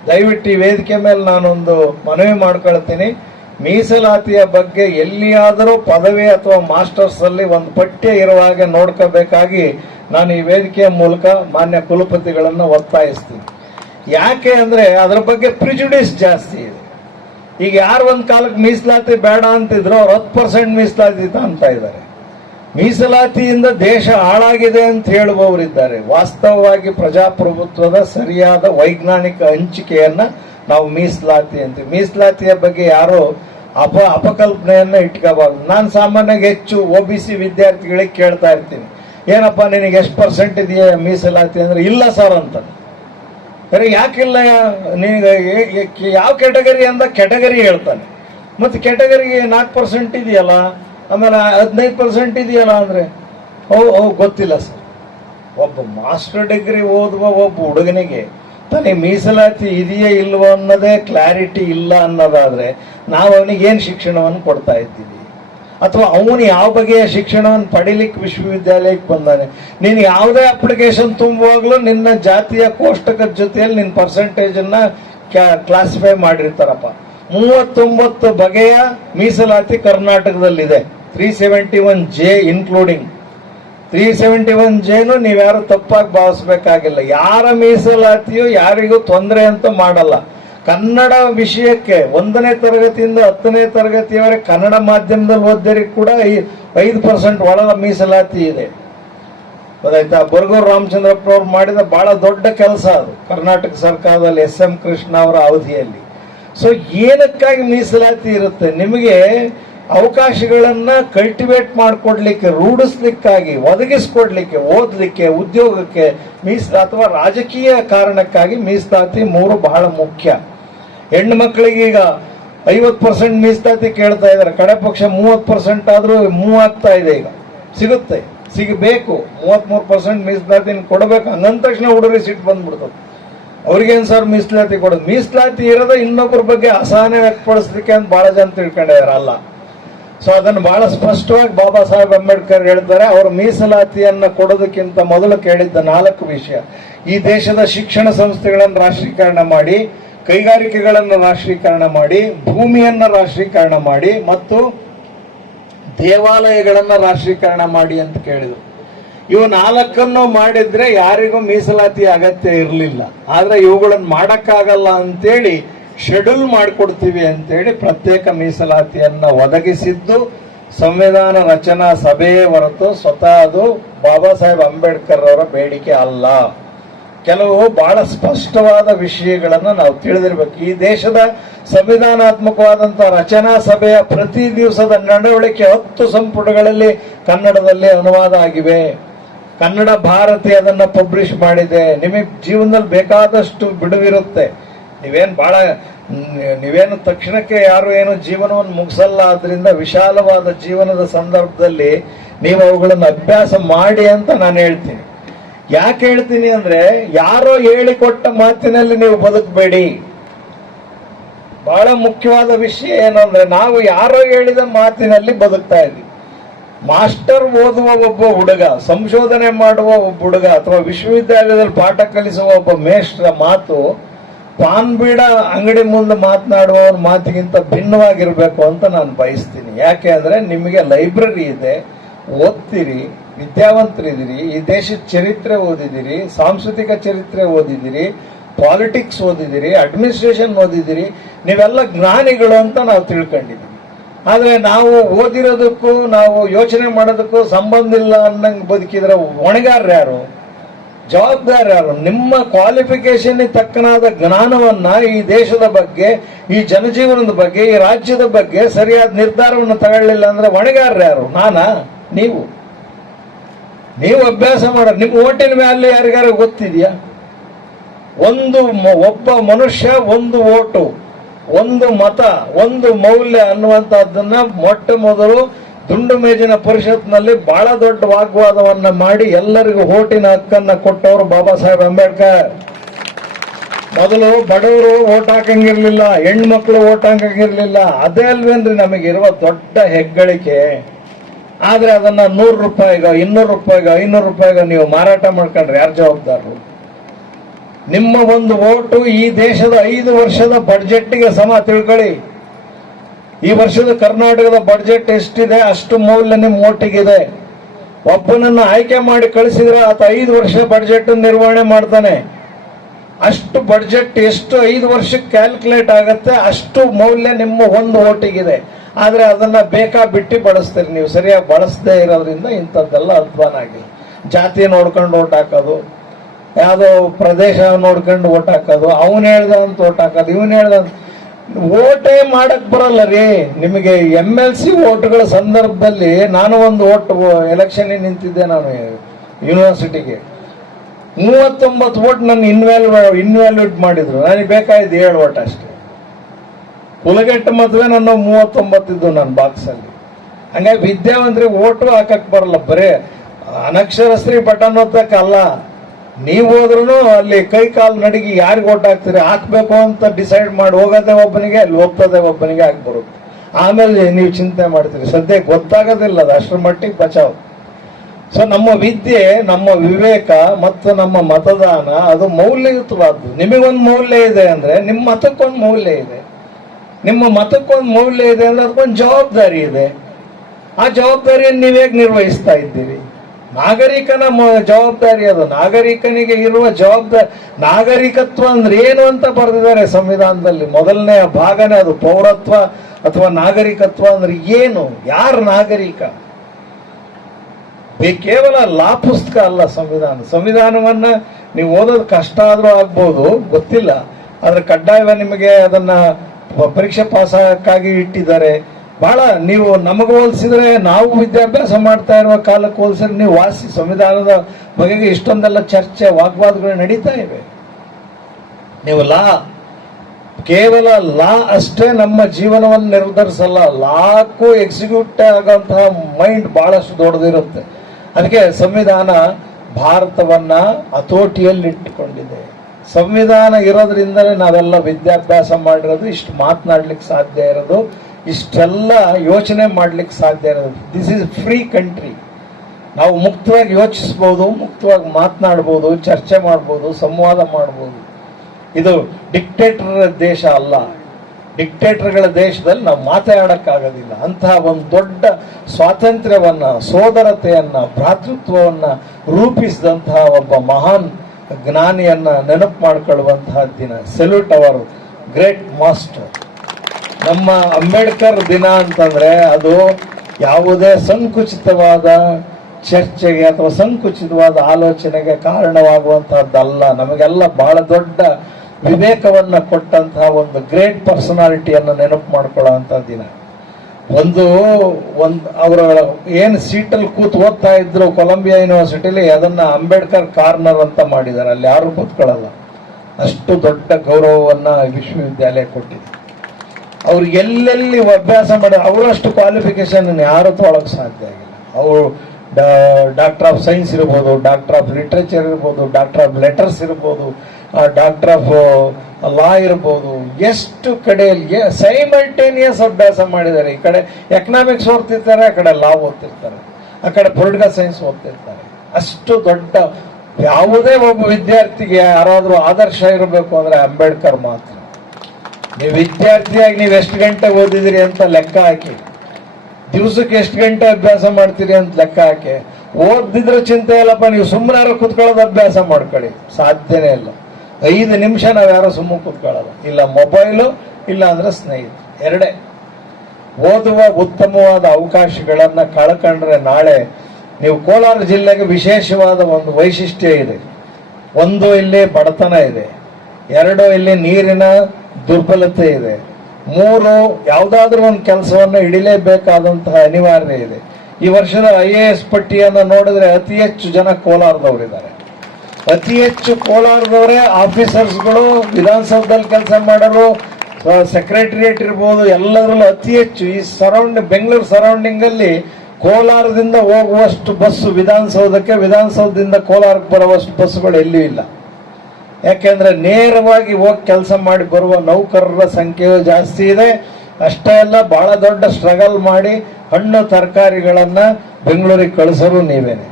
ದಯವಿಟ್ಟು ಈ ವೇದಿಕೆ ಮೇಲೆ ನಾನೊಂದು ಮನವಿ ಮಾಡ್ಕೊಳ್ತೀನಿ. ಮೀಸಲಾತಿಯ ಬಗ್ಗೆ ಎಲ್ಲಿಯಾದರೂ ಪದವಿ ಅಥವಾ ಮಾಸ್ಟರ್ಸ್ ಅಲ್ಲಿ ಒಂದು ಪಠ್ಯ ಇರುವ ಹಾಗೆ ನೋಡ್ಕೋಬೇಕಾಗಿ ನಾನು ಈ ವೇದಿಕೆಯ ಮೂಲಕ ಮಾನ್ಯ ಕುಲಪತಿಗಳನ್ನು ಒತ್ತಾಯಿಸ್ತೀನಿ. ಯಾಕೆ ಅಂದ್ರೆ ಅದರ ಬಗ್ಗೆ ಪ್ರಿಜುಡಿಸ್ ಜಾಸ್ತಿ ಇದೆ. ಈಗ ಯಾರು ಒಂದ್ ಕಾಲಕ್ಕೆ ಮೀಸಲಾತಿ ಬೇಡ ಅಂತಿದ್ರು, ಅವ್ರು 10% ಮೀಸಲಾತಿ ಅಂತ ಇದ್ದಾರೆ. ಮೀಸಲಾತಿಯಿಂದ ದೇಶ ಹಾಳಾಗಿದೆ ಅಂತ ಹೇಳುವವರಿದ್ದಾರೆ. ವಾಸ್ತವವಾಗಿ ಪ್ರಜಾಪ್ರಭುತ್ವದ ಸರಿಯಾದ ವೈಜ್ಞಾನಿಕ ಹಂಚಿಕೆಯನ್ನ ನಾವು ಮೀಸಲಾತಿ ಅಂತೀವಿ. ಮೀಸಲಾತಿಯ ಬಗ್ಗೆ ಯಾರು ಅಪಕಲ್ಪನೆಯನ್ನ ಇಟ್ಕೋಬಾರ್ದು. ನಾನು ಸಾಮಾನ್ಯವಾಗಿ ಹೆಚ್ಚು OBC ವಿದ್ಯಾರ್ಥಿಗಳಿಗೆ ಕೇಳ್ತಾ ಇರ್ತೀನಿ, ಏನಪ್ಪಾ ನಿನಗೆ ಎಷ್ಟು % ಇದೆಯಾ ಮೀಸಲಾತಿ ಅಂದ್ರೆ, ಇಲ್ಲ ಸರ್ ಅಂತ. ಅರೆ ಯಾಕಿಲ್ಲ, ನಿನಗೆ ಯಾವ ಕ್ಯಾಟಗರಿ ಅಂದ ಕ್ಯಾಟಗರಿ ಹೇಳ್ತಾನೆ. ಮತ್ತೆ ಕ್ಯಾಟಗರಿಗೆ 4% ಇದೆಯಲ್ಲ, ಆಮೇಲೆ 15% ಇದೆಯಲ್ಲ ಅಂದ್ರೆ ಗೊತ್ತಿಲ್ಲ ಸರ್. ಒಬ್ಬ ಮಾಸ್ಟರ್ ಡಿಗ್ರಿ ಓದುವ ಒಬ್ಬ ಹುಡುಗನಿಗೆ ತನಗೆ ಮೀಸಲಾತಿ ಇದೆಯೇ ಇಲ್ವೋ ಅನ್ನೋದೇ ಕ್ಲಾರಿಟಿ ಇಲ್ಲ ಅನ್ನೋದಾದ್ರೆ ನಾವು ಅವನಿಗೆ ಏನು ಶಿಕ್ಷಣವನ್ನು ಕೊಡ್ತಾ ಇದ್ದೀವಿ, ಅಥವಾ ಅವನು ಯಾವ ಬಗೆಯ ಶಿಕ್ಷಣವನ್ನು ಪಡಿಲಿಕ್ಕೆ ವಿಶ್ವವಿದ್ಯಾಲಯಕ್ಕೆ ಬಂದಾನೆ. ನೀನು ಯಾವುದೇ ಅಪ್ಲಿಕೇಶನ್ ತುಂಬುವಾಗಲೂ ನಿನ್ನ ಜಾತಿಯ ಕೋಷ್ಟಕದ ಜೊತೆಯಲ್ಲಿ ನಿನ್ನ ಪರ್ಸೆಂಟೇಜನ್ನ ಕ್ಲಾಸಿಫೈ ಮಾಡಿರ್ತಾರಪ್ಪ. 39 ಬಗೆಯ ಮೀಸಲಾತಿ ಕರ್ನಾಟಕದಲ್ಲಿದೆ, 371J ಇನ್ಕ್ಲೂಡಿಂಗ್. 371Jನು ನೀವ್ಯಾರು ತಪ್ಪಾಗಿ ಭಾವಿಸ್ಬೇಕಾಗಿಲ್ಲ. ಯಾರ ಮೀಸಲಾತಿಯು ಯಾರಿಗೂ ತೊಂದರೆ ಅಂತ ಮಾಡಲ್ಲ. ಕನ್ನಡ ವಿಷಯಕ್ಕೆ 1ನೇ ತರಗತಿಯಿಂದ 10ನೇ ತರಗತಿಯವರೆಗೆ ಕನ್ನಡ ಮಾಧ್ಯಮದಲ್ಲಿ ಓದ್ದರಿಗೆ ಕೂಡ 5% ಒಳ ಮೀಸಲಾತಿ ಇದೆ. ಗೊತ್ತಾಯ್ತಾ? ಬರಗೂರು ರಾಮಚಂದ್ರಪ್ಪನವ್ರು ಮಾಡಿದ ಬಹಳ ದೊಡ್ಡ ಕೆಲಸ ಅದು ಕರ್ನಾಟಕ ಸರ್ಕಾರದಲ್ಲಿ SM ಕೃಷ್ಣ ಅವರ ಅವಧಿಯಲ್ಲಿ. ಸೊ ಏನಕ್ಕಾಗಿ ಮೀಸಲಾತಿ ಇರುತ್ತೆ? ನಿಮಗೆ ಅವಕಾಶಗಳನ್ನ ಕಲ್ಟಿವೇಟ್ ಮಾಡಿಕೊಡ್ಲಿಕ್ಕೆ, ರೂಢಿಸ್ಲಿಕ್ಕಾಗಿ, ಒದಗಿಸ್ಕೊಡ್ಲಿಕ್ಕೆ, ಓದಲಿಕ್ಕೆ, ಉದ್ಯೋಗಕ್ಕೆ ಅಥವಾ ರಾಜಕೀಯ ಕಾರಣಕ್ಕಾಗಿ ಮೀಸಲಾತಿ 3 ಬಹಳ ಮುಖ್ಯ. ಹೆಣ್ಣು ಮಕ್ಕಳಿಗೆ ಈಗ 50% ಮೀಸಲಾತಿ ಕೇಳ್ತಾ ಇದ್ದಾರೆ, ಕಡೆ ಪಕ್ಷ 30% ಆದ್ರೂ ಮೂವ್ ಆಗ್ತಾ ಇದೆ. ಈಗ ಸಿಗುತ್ತೆ, ಸಿಗಬೇಕು. 33% ಮೀಸಲಾತಿ ಕೊಡಬೇಕು. ಹಂಗಂದ ತಕ್ಷಣ ಹುಡುಗರಿಗೆ ಸಿಟ್ಟು ಬಂದ್ಬಿಡ್ತದೆ. ಅವ್ರಿಗೇನು ಸರ್ ಮೀಸಲಾತಿ ಕೊಡೋದು? ಮೀಸಲಾತಿ ಇರೋದು ಇನ್ನೊಬ್ಬರ ಬಗ್ಗೆ ಅಸಹನೆ ವ್ಯಕ್ತಪಡಿಸ್ಲಿಕ್ಕೆ ಅಂತ ಬಹಳ ಜನ ತಿಳ್ಕೊಂಡಿದ್ದಾರೆ. ಅಲ್ಲ. ಸೊ ಅದನ್ನು ಬಹಳ ಸ್ಪಷ್ಟವಾಗಿ ಬಾಬಾ ಸಾಹೇಬ್ ಅಂಬೇಡ್ಕರ್ ಹೇಳ್ತಾರೆ. ಅವರು ಮೀಸಲಾತಿಯನ್ನ ಕೊಡೋದಕ್ಕಿಂತ ಮೊದಲು ಕೇಳಿದ್ದ 4 ವಿಷಯ: ಈ ದೇಶದ ಶಿಕ್ಷಣ ಸಂಸ್ಥೆಗಳನ್ನು ರಾಷ್ಟ್ರೀಕರಣ ಮಾಡಿ, ಕೈಗಾರಿಕೆಗಳನ್ನು ರಾಷ್ಟ್ರೀಕರಣ ಮಾಡಿ, ಭೂಮಿಯನ್ನ ರಾಷ್ಟ್ರೀಕರಣ ಮಾಡಿ ಮತ್ತು ದೇವಾಲಯಗಳನ್ನ ರಾಷ್ಟ್ರೀಕರಣ ಮಾಡಿ ಅಂತ ಕೇಳಿದ್ರು. ಇವು 4 ಮಾಡಿದ್ರೆ ಯಾರಿಗೂ ಮೀಸಲಾತಿ ಅಗತ್ಯ ಇರಲಿಲ್ಲ. ಆದ್ರೆ ಇವುಗಳನ್ನು ಮಾಡಕ್ಕಾಗಲ್ಲ ಅಂತೇಳಿ ಶೆಡ್ಯೂಲ್ ಮಾಡಿಕೊಡ್ತೀವಿ ಅಂತೇಳಿ ಪ್ರತ್ಯೇಕ ಮೀಸಲಾತಿಯನ್ನ ಒದಗಿಸಿದ್ದು ಸಂವಿಧಾನ ರಚನಾ ಸಭೆಯೇ ಹೊರತು ಸ್ವತಃ ಅದು ಬಾಬಾ ಸಾಹೇಬ್ ಅಂಬೇಡ್ಕರ್ ಅವರ ಬೇಡಿಕೆ ಅಲ್ಲ. ಕೆಲವು ಬಹಳ ಸ್ಪಷ್ಟವಾದ ವಿಷಯಗಳನ್ನು ನಾವು ತಿಳಿದಿರ್ಬೇಕು. ಈ ದೇಶದ ಸಂವಿಧಾನಾತ್ಮಕವಾದಂತಹ ರಚನಾ ಸಭೆಯ ಪ್ರತಿ ದಿವಸದ ನಡವಳಿಕೆ 10 ಸಂಪುಟಗಳಲ್ಲಿ ಕನ್ನಡದಲ್ಲಿ ಅನುವಾದ ಆಗಿವೆ. ಕನ್ನಡ ಭಾರತಿ ಅದನ್ನ ಪಬ್ಲಿಷ್ ಮಾಡಿದೆ. ನಿಮಗೆ ಜೀವನದಲ್ಲಿ ಬೇಕಾದಷ್ಟು ಬಿಡುವಿರುತ್ತೆ. ನೀವೇನು ತಕ್ಷಣಕ್ಕೆ ಯಾರು ಏನು ಜೀವನವನ್ನು ಮುಗಿಸಲ್ಲ. ಆದ್ರಿಂದ ವಿಶಾಲವಾದ ಜೀವನದ ಸಂದರ್ಭದಲ್ಲಿ ನೀವು ಅವುಗಳನ್ನು ಅಭ್ಯಾಸ ಮಾಡಿ ಅಂತ ನಾನು ಹೇಳ್ತೀನಿ. ಯಾಕೆ ಹೇಳ್ತೀನಿ ಅಂದ್ರೆ, ಯಾರೋ ಹೇಳಿಕೊಟ್ಟ ಮಾತಿನಲ್ಲಿ ನೀವು ಬದುಕಬೇಡಿ. ಬಹಳ ಮುಖ್ಯವಾದ ವಿಷಯ ಏನಂದ್ರೆ, ನಾವು ಯಾರೋ ಹೇಳಿದ ಮಾತಿನಲ್ಲಿ ಬದುಕ್ತಾ ಇದ್ದೀವಿ. ಮಾಸ್ಟರ್ ಓದುವ ಒಬ್ಬ ಹುಡುಗ, ಸಂಶೋಧನೆ ಮಾಡುವ ಒಬ್ಬ ಹುಡುಗ, ಅಥವಾ ವಿಶ್ವವಿದ್ಯಾಲಯದಲ್ಲಿ ಪಾಠ ಕಲಿಸುವ ಒಬ್ಬ ಮೇಷ್ಟ್ರ ಮಾತು ಪಾನ್ ಬೀಡ ಅಂಗಡಿ ಮುಂದೆ ಮಾತನಾಡುವವ್ರ ಮಾತಿಗಿಂತ ಭಿನ್ನವಾಗಿರ್ಬೇಕು ಅಂತ ನಾನು ಬಯಸ್ತೀನಿ. ಯಾಕೆ ಅಂದ್ರೆ, ನಿಮಗೆ ಲೈಬ್ರರಿ ಇದೆ, ಓದ್ತೀರಿ, ವಿದ್ಯಾವಂತರಿದ್ದೀರಿ, ಈ ದೇಶದ ಚರಿತ್ರೆ ಓದಿದಿರಿ, ಸಾಂಸ್ಕೃತಿಕ ಚರಿತ್ರೆ ಓದಿದಿರಿ, ಪಾಲಿಟಿಕ್ಸ್ ಓದಿದಿರಿ, ಅಡ್ಮಿನಿಸ್ಟ್ರೇಷನ್ ಓದಿದಿರಿ, ನೀವೆಲ್ಲ ಜ್ಞಾನಿಗಳು ಅಂತ ನಾವು ತಿಳ್ಕೊಂಡಿದ್ದೀವಿ. ಆದ್ರೆ ನಾವು ಓದಿರೋದಕ್ಕೂ ನಾವು ಯೋಚನೆ ಮಾಡೋದಕ್ಕೂ ಸಂಬಂಧ ಇಲ್ಲ ಅನ್ನಂಗೆ ಬದುಕಿದ್ರೆ ಹೊಣೆಗಾರರು ಯಾರು? ಜವಾಬ್ದಾರಿ ಯಾರು? ನಿಮ್ಮ ಕ್ವಾಲಿಫಿಕೇಶನ್ ತಕ್ಕನಾದ ಜ್ಞಾನವನ್ನ ಈ ದೇಶದ ಬಗ್ಗೆ, ಈ ಜನಜೀವನದ ಬಗ್ಗೆ, ಈ ರಾಜ್ಯದ ಬಗ್ಗೆ ಸರಿಯಾದ ನಿರ್ಧಾರವನ್ನು ತಗೊಳ್ಳಿಲ್ಲ ಅಂದ್ರೆ ಹೊಣೆಗಾರರು ಯಾರು? ನಾನಾ? ನೀವು ಅಭ್ಯಾಸ ಮಾಡ. ನಿಮ್ಮ ಓಟಿನ ಮೇಲೆ ಯಾರಿಗಾರು ಗೊತ್ತಿದೆಯಾ? ಒಬ್ಬ ಮನುಷ್ಯ, ಒಂದು ಓಟು, ಒಂದು ಮತ, ಒಂದು ಮೌಲ್ಯ ಅನ್ನುವಂತಹದ್ದನ್ನ ಮೊಟ್ಟ ಮೊದಲು ದುಂಡು ಮೇಜಿನ ಪರಿಷತ್ನಲ್ಲಿ ಬಹಳ ದೊಡ್ಡ ವಾಗ್ವಾದವನ್ನ ಮಾಡಿ ಎಲ್ಲರಿಗೂ ಓಟಿನ ಹಕ್ಕನ್ನ ಕೊಟ್ಟವರು ಬಾಬಾ ಸಾಹೇಬ್ ಅಂಬೇಡ್ಕರ್. ಮೊದಲು ಬಡವರು ಓಟ್ ಹಾಕಂಗಿರ್ಲಿಲ್ಲ, ಹೆಣ್ಮಕ್ಳು ಓಟ್ ಹಾಕಂಗಿರ್ಲಿಲ್ಲ. ಅದೇ ಅಲ್ವೇನ್ರಿ ನಮಗಿರುವ ದೊಡ್ಡ ಹೆಗ್ಗಳಿಕೆ. ಆದ್ರೆ ಅದನ್ನ 100 ರೂಪಾಯಿಗೋ 200 ರೂಪಾಯಿಗೋ 500 ರೂಪಾಯಿಗೋ ನೀವು ಮಾರಾಟ ಮಾಡ್ಕೊಂಡ್ರೆ ಯಾರು ಜವಾಬ್ದಾರರು? ನಿಮ್ಮ ಒಂದು ಓಟು ಈ ದೇಶದ 5 ವರ್ಷದ ಬಡ್ಜೆಟ್ಗೆ ಸಮ. ತಿಳ್ಕೊಳ್ಳಿ, ಈ ವರ್ಷದ ಕರ್ನಾಟಕದ ಬಡ್ಜೆಟ್ ಎಷ್ಟಿದೆ ಅಷ್ಟು ಮೌಲ್ಯ ನಿಮ್ಮ ಓಟಿಗಿದೆ. ಒಬ್ಬನನ್ನ ಆಯ್ಕೆ ಮಾಡಿ ಕಳಿಸಿದ್ರೆ ಆತ 5 ವರ್ಷ ಬಡ್ಜೆಟ್ ನಿರ್ವಹಣೆ ಮಾಡ್ತಾನೆ. ಅಷ್ಟು ಬಡ್ಜೆಟ್ ಎಷ್ಟು 5 ವರ್ಷಕ್ಕೆ ಕ್ಯಾಲ್ಕುಲೇಟ್ ಆಗತ್ತೆ, ಅಷ್ಟು ಮೌಲ್ಯ ನಿಮ್ಮ ಒಂದು ಓಟಿಗಿದೆ. ಆದ್ರೆ ಅದನ್ನ ಬೇಕಾ ಬಿಟ್ಟು ಬಳಸ್ತೀರಿ ನೀವು. ಸರಿಯಾಗಿ ಬಳಸದೇ ಇರೋದ್ರಿಂದ ಇಂಥದ್ದೆಲ್ಲ ಅಧ್ವಾನ ಆಗಿದೆ. ಜಾತಿ ನೋಡ್ಕೊಂಡು ಓಟ್ ಹಾಕೋದು, ಯಾವುದೋ ಪ್ರದೇಶ ನೋಡ್ಕೊಂಡು ಓಟ್ ಹಾಕೋದು, ಅವನು ಹೇಳ್ದ ಅಂತ ಓಟ್ ಹಾಕೋದು, ಇವನು ಹೇಳ್ದ. ಓಟೇ ಮಾಡಕ್ ಬರಲ್ಲ ರೀ ನಿಮಗೆ. MLC ಓಟ್ಗಳ ಸಂದರ್ಭದಲ್ಲಿ ನಾನು ಒಂದು ಓಟ್ ಎಲೆಕ್ಷನ್ ನಿಂತಿದ್ದೆ. ನಾನು ಯೂನಿವರ್ಸಿಟಿಗೆ 39 ಓಟ್ ನನ್ನ ಇನ್ವ್ಯಾಲ್ಯೂಟ್ ಮಾಡಿದ್ರು. ನನಗೆ ಬೇಕಾಯ್ತು 7 ಓಟ್ ಅಷ್ಟೇ. ಕುಲಗೆಟ್ಟ ಮದುವೆ ನನ್ನ 39 ಇದ್ದು ನನ್ನ ಬಾಕ್ಸ್ ಅಲ್ಲಿ. ಹಂಗಾಗಿ ವಿದ್ಯಾವಂತರಿಗೆ ಓಟು ಹಾಕಕ್ ಬರಲ್ಲ. ಬರೇ ಅನಕ್ಷರಸ್ಥರಿ ಬಟನ್ ಒತ್ತಕ್ಕಲ್ಲ, ನೀವು ಹೋದ್ರೂ ಅಲ್ಲಿ ಕೈ ಕಾಲು ನಡಿಗೆ ಯಾರಿಗೆ ಓಟ್ ಹಾಕ್ತೀರಿ, ಹಾಕ್ಬೇಕು ಅಂತ ಡಿಸೈಡ್ ಮಾಡಿ ಹೋಗೋದೇ ಒಬ್ಬನಿಗೆ, ಅಲ್ಲಿ ಹೋಗ್ತದೆ ಒಬ್ಬನಿಗೆ ಆಗಿ ಬರುತ್ತೆ. ಆಮೇಲೆ ನೀವು ಚಿಂತೆ ಮಾಡ್ತೀರಿ, ಸದ್ಯಕ್ಕೆ ಗೊತ್ತಾಗೋದಿಲ್ಲ ಅದು, ಅಷ್ಟರ ಮಟ್ಟಿಗೆ ಬಚಾವ್. ಸೊ ನಮ್ಮ ವಿದ್ಯೆ, ನಮ್ಮ ವಿವೇಕ ಮತ್ತು ನಮ್ಮ ಮತದಾನ ಅದು ಮೌಲ್ಯಯುತವಾದ್ದು. ನಿಮಗೊಂದು ಮೌಲ್ಯ ಇದೆ ಅಂದ್ರೆ ನಿಮ್ಮ ಮತಕ್ಕೊಂದು ಮೌಲ್ಯ ಇದೆ, ನಿಮ್ಮ ಮತಕ್ಕೊಂದು ಮೌಲ್ಯ ಇದೆ ಅಂದ್ರೆ ಅದಕ್ಕೊಂದು ಜವಾಬ್ದಾರಿ ಇದೆ. ಆ ಜವಾಬ್ದಾರಿಯನ್ನು ನೀವು ಹೇಗೆ ನಿರ್ವಹಿಸ್ತಾ ಇದ್ದೀರಿ? ನಾಗರಿಕನ ಜವಾಬ್ದಾರಿ ಅದು. ನಾಗರಿಕನಿಗೆ ಇರುವ ಜವಾಬ್ದಾರಿ. ನಾಗರಿಕತ್ವ ಅಂದ್ರೆ ಏನು ಅಂತ ಬರೆದಿದ್ದಾರೆ ಸಂವಿಧಾನದಲ್ಲಿ. ಮೊದಲನೇ ಭಾಗನೇ ಅದು, ಪೌರತ್ವ ಅಥವಾ ನಾಗರಿಕತ್ವ ಅಂದ್ರೆ ಏನು, ಯಾರು ನಾಗರಿಕ. ಕೇವಲ ಲಾ ಪುಸ್ತಕ ಅಲ್ಲ ಸಂವಿಧಾನ. ಸಂವಿಧಾನವನ್ನ ನೀವು ಓದೋದು ಕಷ್ಟ ಆದ್ರೂ ಆಗ್ಬೋದು, ಗೊತ್ತಿಲ್ಲ, ಆದ್ರೆ ಕಡ್ಡಾಯ ನಿಮಗೆ ಅದನ್ನ ಪರೀಕ್ಷೆ ಪಾಸ್ ಆಗಕ್ಕಾಗಿ ಇಟ್ಟಿದ್ದಾರೆ. ಬಹಳ ನೀವು ನಮಗೆ ಹೋಲಿಸಿದ್ರೆ, ನಾವು ವಿದ್ಯಾಭ್ಯಾಸ ಮಾಡ್ತಾ ಇರುವ ಕಾಲಕ್ಕೆ ಹೋಲಿಸಿದ್ರೆ ನೀವು ವಾಸಿ ಸಂವಿಧಾನದ ಬಗೆಗೆ ಇಷ್ಟೊಂದೆಲ್ಲ ಚರ್ಚೆ, ವಾಗ್ವಾದಗಳು ನಡೀತಾ ಇವೆ. ನೀವು ಕೇವಲ ಲಾ ಅಷ್ಟೇ ನಮ್ಮ ಜೀವನವನ್ನು ನಿರ್ಧರಿಸಲ್ಲ, ಲಾಕ್ಕೂ ಎಕ್ಸಿಕ್ಯೂಟ್ ಆಗುವಂತಹ ಮೈಂಡ್ ಬಹಳಷ್ಟು ದೊಡ್ಡದಿರುತ್ತೆ. ಅದಕ್ಕೆ ಸಂವಿಧಾನ ಭಾರತವನ್ನ ಹತೋಟಿಯಲ್ಲಿಟ್ಟುಕೊಂಡಿದೆ. ಸಂವಿಧಾನ ಇರೋದ್ರಿಂದಲೇ ನಾವೆಲ್ಲ ವಿದ್ಯಾಭ್ಯಾಸ ಮಾಡಿರೋದು, ಇಷ್ಟು ಮಾತನಾಡ್ಲಿಕ್ಕೆ ಸಾಧ್ಯ ಇರೋದು, ಇಷ್ಟೆಲ್ಲ ಯೋಚನೆ ಮಾಡ್ಲಿಕ್ಕೆ ಸಾಧ್ಯ ಇರೋದು. This is free country. ನಾವು ಮುಕ್ತವಾಗಿ ಯೋಚಿಸ್ಬೋದು, ಮುಕ್ತವಾಗಿ ಮಾತನಾಡ್ಬೋದು, ಚರ್ಚೆ ಮಾಡ್ಬೋದು, ಸಂವಾದ ಮಾಡ್ಬೋದು. ಇದು ಡಿಕ್ಟೇಟರ್ ದೇಶ ಅಲ್ಲ. ಡಿಕ್ಟೇಟರ್ಗಳ ದೇಶದಲ್ಲಿ ನಾವು ಮಾತಾಡಕ್ಕಾಗೋದಿಲ್ಲ. ಅಂತಹ ಒಂದು ದೊಡ್ಡ ಸ್ವಾತಂತ್ರ್ಯವನ್ನ, ಸೋದರತೆಯನ್ನ, ಭ್ರಾತೃತ್ವವನ್ನ ರೂಪಿಸಿದಂತಹ ಒಬ್ಬ ಮಹಾನ್ ಜ್ಞಾನಿಯನ್ನ ನೆನಪು ಮಾಡಿಕೊಳ್ಳುವಂತಹ ದಿನ. Salute hour great master. ನಮ್ಮ ಅಂಬೇಡ್ಕರ್ ದಿನ ಅಂತಂದ್ರೆ ಅದು ಯಾವುದೇ ಸಂಕುಚಿತವಾದ ಚರ್ಚೆಗೆ ಅಥವಾ ಸಂಕುಚಿತವಾದ ಆಲೋಚನೆಗೆ ಕಾರಣವಾಗುವಂತಹದ್ದಲ್ಲ. ನಮಗೆಲ್ಲ ಬಹಳ ದೊಡ್ಡ ವಿವೇಕವನ್ನ ಕೊಟ್ಟಂತಹ ಒಂದು ಗ್ರೇಟ್ ಪರ್ಸನಾಲಿಟಿಯನ್ನು ನೆನಪು ಮಾಡ್ಕೊಳ್ಳುವಂತ ದಿನ. ಒಂದು ಅವರ ಏನು ಸೀಟಲ್ಲಿ ಕೂತ್ ಓದ್ತಾ ಇದ್ರು ಕೊಲಂಬಿಯಾ ಯೂನಿವರ್ಸಿಟಿಲಿ, ಅದನ್ನ ಅಂಬೇಡ್ಕರ್ ಕಾರ್ನರ್ ಅಂತ ಮಾಡಿದ್ದಾರೆ. ಅಲ್ಲಿ ಯಾರು ಕೂತ್ಕೊಳ್ಳಲ್ಲ. ಅಷ್ಟು ದೊಡ್ಡ ಗೌರವವನ್ನ ವಿಶ್ವವಿದ್ಯಾಲಯ ಕೊಟ್ಟಿದೆ. ಅವ್ರಿಗೆ ಎಲ್ಲೆಲ್ಲಿ ಅಭ್ಯಾಸ ಮಾಡಿ ಅವರಷ್ಟು ಕ್ವಾಲಿಫಿಕೇಶನ್ ಯಾರು ತೊಗೊಳಕ್ ಸಾಧ್ಯ ಆಗಿಲ್ಲ. ಅವರು ಡಾಕ್ಟರ್ ಆಫ್ ಸೈನ್ಸ್ ಇರ್ಬೋದು, ಡಾಕ್ಟರ್ ಆಫ್ ಲಿಟ್ರೇಚರ್ ಇರ್ಬೋದು, ಡಾಕ್ಟರ್ ಆಫ್ ಲೆಟರ್ಸ್ ಇರ್ಬೋದು, ಡಾಕ್ಟರ್ ಆಫ್ ಲಾ ಇರ್ಬೋದು. ಎಷ್ಟು ಕಡೆಯಲ್ಲಿ ಸೈಮಲ್ಟೇನಿಯಸ್ ಅಭ್ಯಾಸ ಮಾಡಿದ್ದಾರೆ. ಈ ಕಡೆ ಎಕನಾಮಿಕ್ಸ್ ಓದ್ತಿರ್ತಾರೆ, ಆ ಕಡೆ ಲಾ ಓದ್ತಿರ್ತಾರೆ, ಆ ಕಡೆ ಪೊಲಿಟಿಕಲ್ ಸೈನ್ಸ್ ಓದ್ತಿರ್ತಾರೆ. ಅಷ್ಟು ದೊಡ್ಡ, ಯಾವುದೇ ಒಬ್ಬ ವಿದ್ಯಾರ್ಥಿಗೆ ಯಾರಾದ್ರೂ ಆದರ್ಶ ಇರಬೇಕು ಅಂದ್ರೆ ಅಂಬೇಡ್ಕರ್ ಮಾತ್ರ. ನೀವು ವಿದ್ಯಾರ್ಥಿಯಾಗಿ ನೀವು ಎಷ್ಟು ಗಂಟೆ ಓದಿದಿರಿ ಅಂತ ಲೆಕ್ಕ ಹಾಕಿ, ದಿವಸಕ್ಕೆ ಎಷ್ಟು ಗಂಟೆ ಅಭ್ಯಾಸ ಮಾಡ್ತೀರಿ ಅಂತ ಲೆಕ್ಕ ಹಾಕಿ. ಓದಿದ್ರೆ ಚಿಂತೆ ಇಲ್ಲಪ್ಪ, ನೀವು ಸುಮ್ಮನೆ ಕುತ್ಕೊಳ್ಳೋದು ಅಭ್ಯಾಸ ಮಾಡ್ಕೊಳ್ಳಿ, ಸಾಧ್ಯನೇ ಇಲ್ಲ. 5 ನಿಮಿಷ ನಾವು ಯಾರೋ ಸುಮ್ಮನೆ ಕುತ್ಕೊಳ್ಳಲ್ಲ. ಇಲ್ಲ ಮೊಬೈಲು, ಇಲ್ಲ ಅಂದ್ರೆ ಸ್ನೇಹಿತರು, ಎರಡೇ. ಓದುವ ಉತ್ತಮವಾದ ಅವಕಾಶಗಳನ್ನ ಕಳ್ಕೊಂಡ್ರೆ ನಾಳೆ ನೀವು ಕೋಲಾರ ಜಿಲ್ಲೆಗೆ ವಿಶೇಷವಾದ ಒಂದು ವೈಶಿಷ್ಟ್ಯ ಇದೆ. ಒಂದು, ಇಲ್ಲಿ ಬಡತನ ಇದೆ. 2, ಇಲ್ಲಿ ನೀರಿನ ದುರ್ಬಲತೆ ಇದೆ. 3, ಯಾವುದಾದ್ರೂ ಒಂದು ಕೆಲಸವನ್ನು ಹಿಡಿಲೇಬೇಕಾದಂತಹ ಅನಿವಾರ್ಯ ಇದೆ. ಈ ವರ್ಷದ IAS ಪಟ್ಟಿಯನ್ನು ನೋಡಿದ್ರೆ ಅತಿ ಹೆಚ್ಚು ಜನ ಕೋಲಾರದವರಿದ್ದಾರೆ. ಅತಿ ಹೆಚ್ಚು ಕೋಲಾರದವರೇ ಆಫೀಸರ್ಸ್ಗಳು, ವಿಧಾನಸೌಧದಲ್ಲಿ ಕೆಲಸ ಮಾಡೋರು, ಸೆಕ್ರೆಟರಿಯೇಟ್ ಇರ್ಬೋದು, ಎಲ್ಲದರಲ್ಲೂ ಅತಿ ಹೆಚ್ಚು ಈ ಬೆಂಗಳೂರು ಸರೌಂಡಿಂಗ್ ಅಲ್ಲಿ ಕೋಲಾರದಿಂದ ಹೋಗುವಷ್ಟು ಬಸ್ಸು ವಿಧಾನಸೌಧಕ್ಕೆ, ವಿಧಾನಸೌಧದಿಂದ ಕೋಲಾರಕ್ಕೆ ಬರುವಷ್ಟು ಬಸ್ಸುಗಳು ಎಲ್ಲಿಯೂ ಇಲ್ಲ. ಯಾಕೆಂದ್ರೆ ನೇರವಾಗಿ ಹೋಗಿ ಕೆಲಸ ಮಾಡಿ ಬರುವ ನೌಕರರ ಸಂಖ್ಯೆಯು ಜಾಸ್ತಿ ಇದೆ. ಅಷ್ಟೇ ಅಲ್ಲ, ಬಹಳ ದೊಡ್ಡ ಸ್ಟ್ರಗಲ್ ಮಾಡಿ ಹಣ್ಣು ತರಕಾರಿಗಳನ್ನ ಬೆಂಗಳೂರಿಗೆ ಕಳಿಸೋರು ನೀವೇನೆ.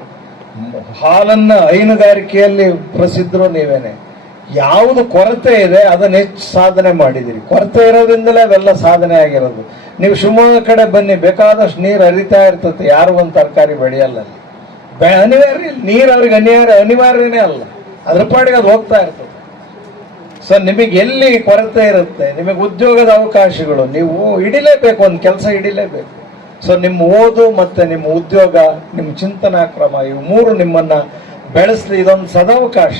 ಹಾಲನ್ನ ಹೈನುಗಾರಿಕೆಯಲ್ಲಿ ಪ್ರಸಿದ್ಧರು ನೀವೇನೆ. ಯಾವುದು ಕೊರತೆ ಇದೆ ಅದನ್ನ ಹೆಚ್ಚು ಸಾಧನೆ ಮಾಡಿದಿರಿ. ಕೊರತೆ ಇರೋದ್ರಿಂದಲೇ ಅವೆಲ್ಲ ಸಾಧನೆ ಆಗಿರೋದು. ನೀವು ಶಿವಮೊಗ್ಗ ಕಡೆ ಬನ್ನಿ, ಬೇಕಾದಷ್ಟು ನೀರು ಹರಿತಾ ಇರ್ತದೆ, ಯಾರು ಒಂದು ತರಕಾರಿ ಬೆಳೆಯಲ್ಲ ಅಲ್ಲಿ. ಅನಿವಾರ್ಯ, ನೀರು ಅವ್ರಿಗೆ ಅನಿವಾರ್ಯನೇ ಅಲ್ಲ, ಅದ್ರ ಪಾಡಿಗೆ ಅದು ಹೋಗ್ತಾ ಇರ್ತದೆ. ಸೊ ನಿಮಗೆ ಎಲ್ಲಿ ಕೊರತೆ ಇರುತ್ತೆ, ನಿಮಗೆ ಉದ್ಯೋಗದ ಅವಕಾಶಗಳು, ನೀವು ಹಿಡಿಲೇಬೇಕು, ಒಂದು ಕೆಲಸ ಹಿಡಿಲೇಬೇಕು. ಸೊ ನಿಮ್ಮ ಓದು ಮತ್ತೆ ನಿಮ್ಮ ಉದ್ಯೋಗ, ನಿಮ್ಮ ಚಿಂತನಾ ಕ್ರಮ, ಇವು 3 ನಿಮ್ಮನ್ನ ಬೆಳೆಸಲಿ. ಇದೊಂದು ಸದಾವಕಾಶ.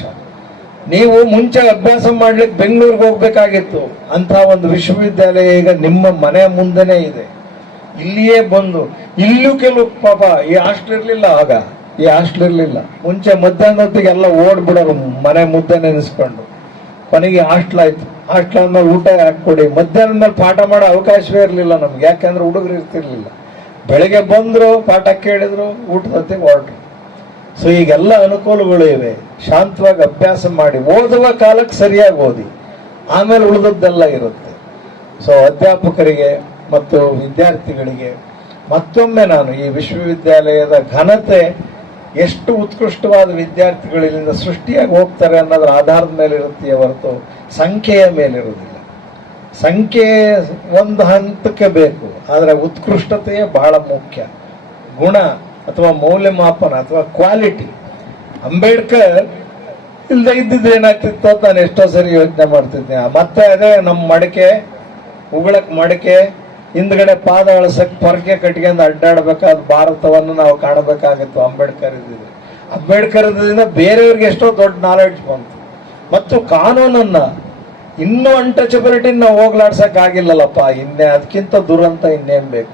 ನೀವು ಮುಂಚೆ ಅಭ್ಯಾಸ ಮಾಡ್ಲಿಕ್ಕೆ ಬೆಂಗಳೂರಿಗೆ ಹೋಗ್ಬೇಕಾಗಿತ್ತು, ಅಂತ ಒಂದು ವಿಶ್ವವಿದ್ಯಾಲಯ ಈಗ ನಿಮ್ಮ ಮನೆ ಮುಂದೆನೇ ಇದೆ. ಇಲ್ಲಿಯೇ ಬಂದು, ಇಲ್ಲೂ ಕೆಲವು ಪಾಪ ಈ ಹಾಸ್ಟೆಲ್ ಇರ್ಲಿಲ್ಲ, ಆಗ ಈ ಹಾಸ್ಟೆಲ್ ಇರ್ಲಿಲ್ಲ. ಮುಂಚೆ ಮಧ್ಯಾಹ್ನ ಹೊತ್ತಿಗೆ ಎಲ್ಲ ಓಡ್ಬಿಡೋರು ಮನೆ ಮುದ್ದೆ ನೆನೆಸ್ಕೊಂಡು. ಕೊನೆಗೆ ಹಾಸ್ಟೆಲ್ ಆಯ್ತು. ಹಾಸ್ಟೆಲ್ ಆದ್ಮೇಲೆ ಊಟ ಹಾಕೊಡಿ. ಮಧ್ಯಾಹ್ನದ ಮೇಲೆ ಪಾಠ ಮಾಡೋ ಅವಕಾಶವೇ ಇರಲಿಲ್ಲ ನಮ್ಗೆ, ಯಾಕೆಂದ್ರೆ ಹುಡುಗರು ಇರ್ತಿರ್ಲಿಲ್ಲ. ಬೆಳಿಗ್ಗೆ ಬಂದ್ರು, ಪಾಠ ಕೇಳಿದ್ರು, ಊಟದ ಹೊತ್ತಿಗೆ ಹೊರಟ್ರು. ಸೊ ಈಗೆಲ್ಲ ಅನುಕೂಲಗಳು ಇವೆ. ಶಾಂತವಾಗಿ ಅಭ್ಯಾಸ ಮಾಡಿ ಓದುವ ಕಾಲಕ್ಕೆ ಸರಿಯಾಗಿ ಓದಿ, ಆಮೇಲೆ ಉಳಿದದ್ದೆಲ್ಲ ಇರುತ್ತೆ. ಸೊ ಅಧ್ಯಾಪಕರಿಗೆ ಮತ್ತು ವಿದ್ಯಾರ್ಥಿಗಳಿಗೆ ಮತ್ತೊಮ್ಮೆ ನಾನು ಈ ವಿಶ್ವವಿದ್ಯಾಲಯದ ಘನತೆ, ಎಷ್ಟು ಉತ್ಕೃಷ್ಟವಾದ ವಿದ್ಯಾರ್ಥಿಗಳು ಇಲ್ಲಿಂದ ಸೃಷ್ಟಿಯಾಗಿ ಹೋಗ್ತಾರೆ ಅನ್ನೋದ್ರ ಆಧಾರದ ಮೇಲೆ ಇರುತ್ತೆ ಹೊರತು ಸಂಖ್ಯೆಯ ಮೇಲಿರುವುದಿಲ್ಲ. ಸಂಖ್ಯೆ ಒಂದು ಹಂತಕ್ಕೆ ಬೇಕು, ಆದರೆ ಉತ್ಕೃಷ್ಟತೆಯೇ ಬಹಳ ಮುಖ್ಯ. ಗುಣ ಅಥವಾ ಮೌಲ್ಯಮಾಪನ ಅಥವಾ ಕ್ವಾಲಿಟಿ. ಅಂಬೇಡ್ಕರ್ ಇಲ್ಲದೆ ಇದ್ದಿದ್ದು ಏನಾಗ್ತಿತ್ತು ಅಂತ ನಾನು ಎಷ್ಟೋ ಸರಿ ಯೋಚನೆ ಮಾಡ್ತಿದ್ದೆ. ಮತ್ತೆ ಅದೇ ನಮ್ಮ ಮಡಕೆ, ಉಗುಳಕ್ ಮಡಕೆ, ಹಿಂದ್ಗಡೆ ಪಾದ ಅಳಸಕ್ ಪೊರಕೆ ಕಟ್ಕೊಂಡು ಅಡ್ಡಾಡ್ಬೇಕಾದ ಭಾರತವನ್ನು ನಾವು ಕಾಣಬೇಕಾಗಿತ್ತು ಅಂಬೇಡ್ಕರ್ ಇದ್ದಿದ್ರೆ. ಅಂಬೇಡ್ಕರ್ ಇದ್ದಿಂದ ಬೇರೆಯವ್ರಿಗೆ ಎಷ್ಟೋ ದೊಡ್ಡ ನಾಲೆಡ್ಜ್ ಬಂತು. ಮತ್ತು ಕಾನೂನನ್ನ ಇನ್ನೂ ಅನ್ಟಚಬಿಲಿಟಿ ನಾವು ಹೋಗ್ಲಾಡ್ಸಕ್ ಆಗಿಲ್ಲಲ್ಲಪ್ಪ, ಇನ್ನೇ ಅದಕ್ಕಿಂತ ದುರಂತ ಇನ್ನೇನ್ ಬೇಕು.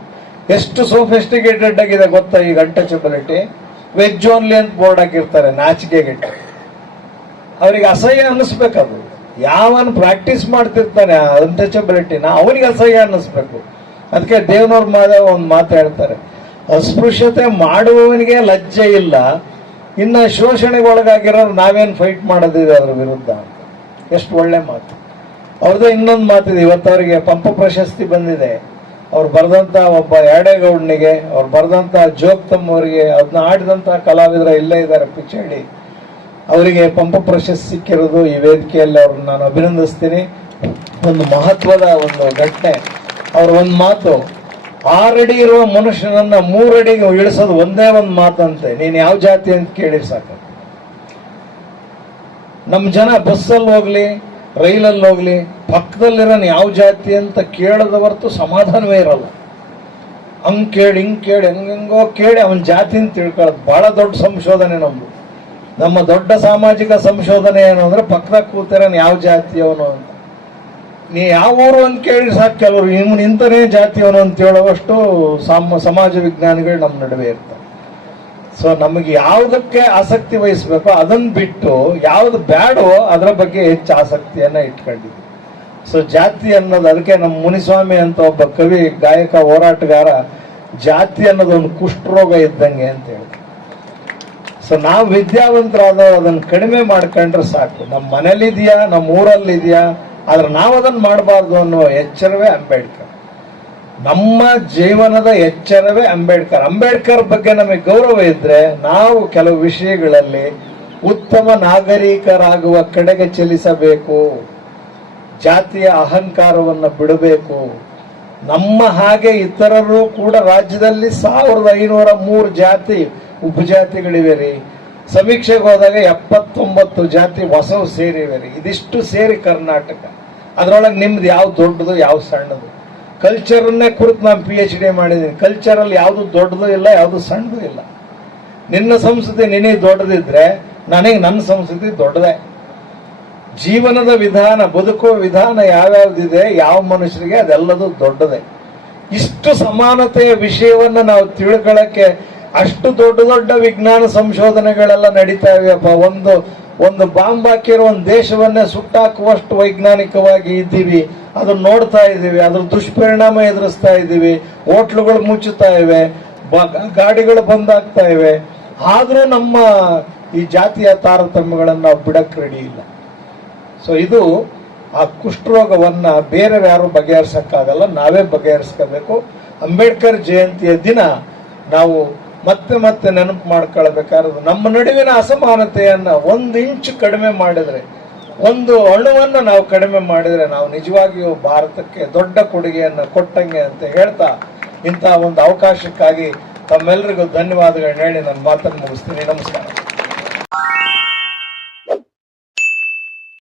ಎಷ್ಟು ಸೋಫಿಸ್ಟಿಕೇಟೆಡ್ ಆಗಿದೆ ಗೊತ್ತಾ ಈಗ ಅನ್ಟಚಬಿಲಿಟಿ. ವೆಜ್ ಓನ್ಲಿ ಅಂತ ಬೋರ್ಡ್ ಹಾಕಿರ್ತಾರೆ, ನಾಚಿಕೆಗೆಟ್ಟು. ಅವ್ರಿಗೆ ಅಸಹ್ಯ ಅನ್ನಿಸ್ಬೇಕದು. ಯಾವನ್ ಪ್ರಾಕ್ಟೀಸ್ ಮಾಡ್ತಿರ್ತಾನೆ ಅನ್ಟಚಬಿಲಿಟಿನ ಅವನಿಗೆ ಅಸಹ್ಯ ಅನ್ನಿಸ್ಬೇಕು. ಅದಕ್ಕೆ ದೇವನವ್ರ ಮಾದೇವ ಒಂದು ಮಾತು ಹೇಳ್ತಾರೆ, ಅಸ್ಪೃಶ್ಯತೆ ಮಾಡುವವನಿಗೆ ಲಜ್ಜೆ ಇಲ್ಲ, ಇನ್ನ ಶೋಷಣೆಗೆ ಒಳಗಾಗಿರೋರು ನಾವೇನು ಫೈಟ್ ಮಾಡೋದಿದೆ ಅದ್ರ ವಿರುದ್ಧ ಅಂತ. ಎಷ್ಟು ಒಳ್ಳೆ ಮಾತು. ಅವ್ರದ್ದು ಇನ್ನೊಂದು ಮಾತಿದೆ, ಇವತ್ತವರಿಗೆ ಪಂಪ ಪ್ರಶಸ್ತಿ ಬಂದಿದೆ. ಅವ್ರು ಬರೆದಂತ ಒಬ್ಬ ಯಾಡೇಗೌಡನಿಗೆ, ಅವ್ರು ಬರೆದಂತ ಜೋಗ್ತಮ್ ಅವರಿಗೆ, ಅದನ್ನ ಆಡಿದಂತ ಕಲಾವಿದರ ಇಲ್ಲೇ ಇದ್ದಾರೆ ಪಿಚೇಡಿ, ಅವರಿಗೆ ಪಂಪ ಪ್ರಶಸ್ತಿ ಸಿಕ್ಕಿರೋದು ಈ ವೇದಿಕೆಯಲ್ಲಿ ಅವ್ರನ್ನ ನಾನು ಅಭಿನಂದಿಸ್ತೀನಿ. ಒಂದು ಮಹತ್ವದ ಒಂದು ಘಟನೆ. ಅವ್ರ ಒಂದು ಮಾತು, 6 ಅಡಿ ಇರುವ ಮನುಷ್ಯನನ್ನ 3 ಅಡಿಗೆ ಇಳಿಸೋದು ಒಂದೇ ಒಂದು ಮಾತಂತೆ, ನೀನ್ ಯಾವ ಜಾತಿ ಅಂತ ಕೇಳಿ ಸಾಕು. ನಮ್ಮ ಜನ ಬಸ್ಸಲ್ಲಿ ಹೋಗ್ಲಿ, ರೈಲಲ್ಲಿ ಹೋಗ್ಲಿ, ಪಕ್ಕದಲ್ಲಿರೋನ್ ಯಾವ ಜಾತಿ ಅಂತ ಕೇಳದ ಹೊರತು ಸಮಾಧಾನವೇ ಇರಲ್ಲ. ಹಂಗ್ ಕೇಳಿ ಹಿಂಗ್ ಕೇಳಿ ಹೆಂಗೋ ಕೇಳಿ ಅವನ ಜಾತಿ ಅಂತ ತಿಳ್ಕೊಳ್ಳೋದು ಬಹಳ ದೊಡ್ಡ ಸಂಶೋಧನೆ ನಮ್ದು. ನಮ್ಮ ದೊಡ್ಡ ಸಾಮಾಜಿಕ ಸಂಶೋಧನೆ ಏನು ಅಂದ್ರೆ ಪಕ್ಕದಾಗ ಕೂತಿರೋನ್ ಯಾವ ಜಾತಿಯವನು ಅಂತ. ನೀ ಯಾವ ಊರು ಅಂತ ಕೇಳಿ ಸಾಕು, ಕೆಲವರು ಇವ್ನು ಇಂಥನೇ ಜಾತಿಯವನು ಅಂತ ಹೇಳುವಷ್ಟು ಸಮಾಜ ವಿಜ್ಞಾನಿಗಳು ನಮ್ಮ ನಡುವೆ ಇರ್ತಾರೆ. ಸೊ ನಮಗೆ ಯಾವುದಕ್ಕೆ ಆಸಕ್ತಿ ವಹಿಸ್ಬೇಕೋ ಅದನ್ನ ಬಿಟ್ಟು ಯಾವ್ದು ಬ್ಯಾಡೋ ಅದರ ಬಗ್ಗೆ ಹೆಚ್ಚು ಆಸಕ್ತಿಯನ್ನ ಇಟ್ಕೊಂಡಿದ್ವಿ. ಸೊ ಜಾತಿ ಅನ್ನೋದು, ಅದಕ್ಕೆ ನಮ್ಮ ಮುನಿಸ್ವಾಮಿ ಅಂತ ಒಬ್ಬ ಕವಿ, ಗಾಯಕ, ಹೋರಾಟಗಾರ, ಜಾತಿ ಅನ್ನೋದು ಒಂದು ಕುಷ್ಠರೋಗ ಇದ್ದಂಗೆ ಅಂತ ಹೇಳ್ತಾರೆ. ಸೊ ನಾವು ವಿದ್ಯಾವಂತರಾದವರು ಅದನ್ನ ಕಡಿಮೆ ಮಾಡ್ಕೊಂಡ್ರೆ ಸಾಕು. ನಮ್ಮ ಮನೇಲಿದೆಯಾ, ನಮ್ಮ ಊರಲ್ಲಿದೆಯಾ, ಆದ್ರೆ ನಾವು ಅದನ್ನ ಮಾಡಬಾರ್ದು ಅನ್ನುವ ಎಚ್ಚರವೇ ಅಂಬೇಡ್ಕರ್. ನಮ್ಮ ಜೀವನದ ಎಚ್ಚರವೇ ಅಂಬೇಡ್ಕರ್. ಅಂಬೇಡ್ಕರ್ ಬಗ್ಗೆ ನಮಗೆ ಗೌರವ ಇದ್ರೆ ನಾವು ಕೆಲವು ವಿಷಯಗಳಲ್ಲಿ ಉತ್ತಮ ನಾಗರಿಕರಾಗುವ ಕಡೆಗೆ ಚಲಿಸಬೇಕು. ಜಾತಿಯ ಅಹಂಕಾರವನ್ನು ಬಿಡಬೇಕು. ನಮ್ಮ ಹಾಗೆ ಇತರರು ಕೂಡ ರಾಜ್ಯದಲ್ಲಿ 1503 ಜಾತಿ ಉಪಜಾತಿಗಳಿವೆ ರೀ. ಸಮೀಕ್ಷೆಗೆ ಹೋದಾಗ 79 ಜಾತಿ ಹೊಸವು ಸೇರಿವೆ ರೀ. ಇದಿಷ್ಟು ಸೇರಿ ಕರ್ನಾಟಕ. ಅದರೊಳಗೆ ನಿಮ್ದು ಯಾವ ದೊಡ್ಡದು ಯಾವ ಸಣ್ಣದು. ಕಲ್ಚರನ್ನೇ ಕುರಿತು ನಾನು PhD ಮಾಡಿದ್ದೀನಿ. ಕಲ್ಚರಲ್ಲಿ ಯಾವುದು ದೊಡ್ಡದು ಇಲ್ಲ, ಯಾವುದು ಸಣ್ಣದು ಇಲ್ಲ. ನಿನ್ನ ಸಂಸ್ಕೃತಿ ನಿನಗೆ ದೊಡ್ಡದಿದ್ರೆ ನನಗೆ ನನ್ನ ಸಂಸ್ಕೃತಿ ದೊಡ್ಡದೇ. ಜೀವನದ ವಿಧಾನ, ಬದುಕುವ ವಿಧಾನ ಯಾವ್ಯಾವ್ದಿದೆ ಯಾವ ಮನುಷ್ಯರಿಗೆ ಅದೆಲ್ಲದು ದೊಡ್ಡದೇ. ಇಷ್ಟು ಸಮಾನತೆಯ ವಿಷಯವನ್ನ ನಾವು ತಿಳ್ಕೊಳ್ಳಕ್ಕೆ ಅಷ್ಟು ದೊಡ್ಡ ದೊಡ್ಡ ವಿಜ್ಞಾನ ಸಂಶೋಧನೆಗಳೆಲ್ಲ ನಡೀತಾ ಇವೆಯಪ್ಪ. ಒಂದು ಬಾಂಬ್ ಹಾಕಿರೋ ಒಂದು ದೇಶವನ್ನೇ ಸುಟ್ಟಾಕುವಷ್ಟು ವೈಜ್ಞಾನಿಕವಾಗಿ ಇದ್ದೀವಿ. ಅದನ್ನ ನೋಡ್ತಾ ಇದ್ದೀವಿ, ಅದ್ರ ದುಷ್ಪರಿಣಾಮ ಎದುರಿಸ್ತಾ ಇದ್ದೀವಿ. ಹೋಟ್ಲುಗಳು ಮುಚ್ಚುತ್ತಾ ಇವೆ, ಗಾಡಿಗಳು ಬಂದಾಗ್ತಾ ಇವೆ. ಆದ್ರೂ ನಮ್ಮ ಈ ಜಾತಿಯ ತಾರತಮ್ಯಗಳನ್ನು ನಾವು ಬಿಡಕ್ ರೆಡಿ ಇಲ್ಲ. ಸೊ ಇದು ಆ ಕುಷ್ಠರೋಗವನ್ನ ಬೇರೆ ಯಾರು ಬಗೆಹರಿಸಕ್ಕಾಗಲ್ಲ, ನಾವೇ ಬಗೆಹರಿಸ್ಕೋಬೇಕು. ಅಂಬೇಡ್ಕರ್ ಜಯಂತಿಯ ದಿನ ನಾವು ಮತ್ತೆ ಮತ್ತೆ ನೆನಪು ಮಾಡ್ಕೊಳ್ಬೇಕಾದ್ರೆ ನಮ್ಮ ನಡುವಿನ ಅಸಮಾನತೆಯನ್ನ 1 ಇಂಚು ಕಡಿಮೆ ಮಾಡಿದ್ರೆ, ಒಂದು ಅಣುವನ್ನು ನಾವು ಕಡಿಮೆ ಮಾಡಿದ್ರೆ ನಾವು ನಿಜವಾಗಿಯೂ ಭಾರತಕ್ಕೆ ದೊಡ್ಡ ಕೊಡುಗೆಯನ್ನು ಕೊಟ್ಟಂಗೆ ಅಂತ ಹೇಳ್ತಾ ಇಂತಹ ಒಂದು ಅವಕಾಶಕ್ಕಾಗಿ ತಮ್ಮೆಲ್ಲರಿಗೂ ಧನ್ಯವಾದಗಳನ್ನ ಹೇಳಿ ನನ್ನ ಮಾತನ್ನು ಮುಗಿಸ್ತೀನಿ. ನಮಸ್ಕಾರ.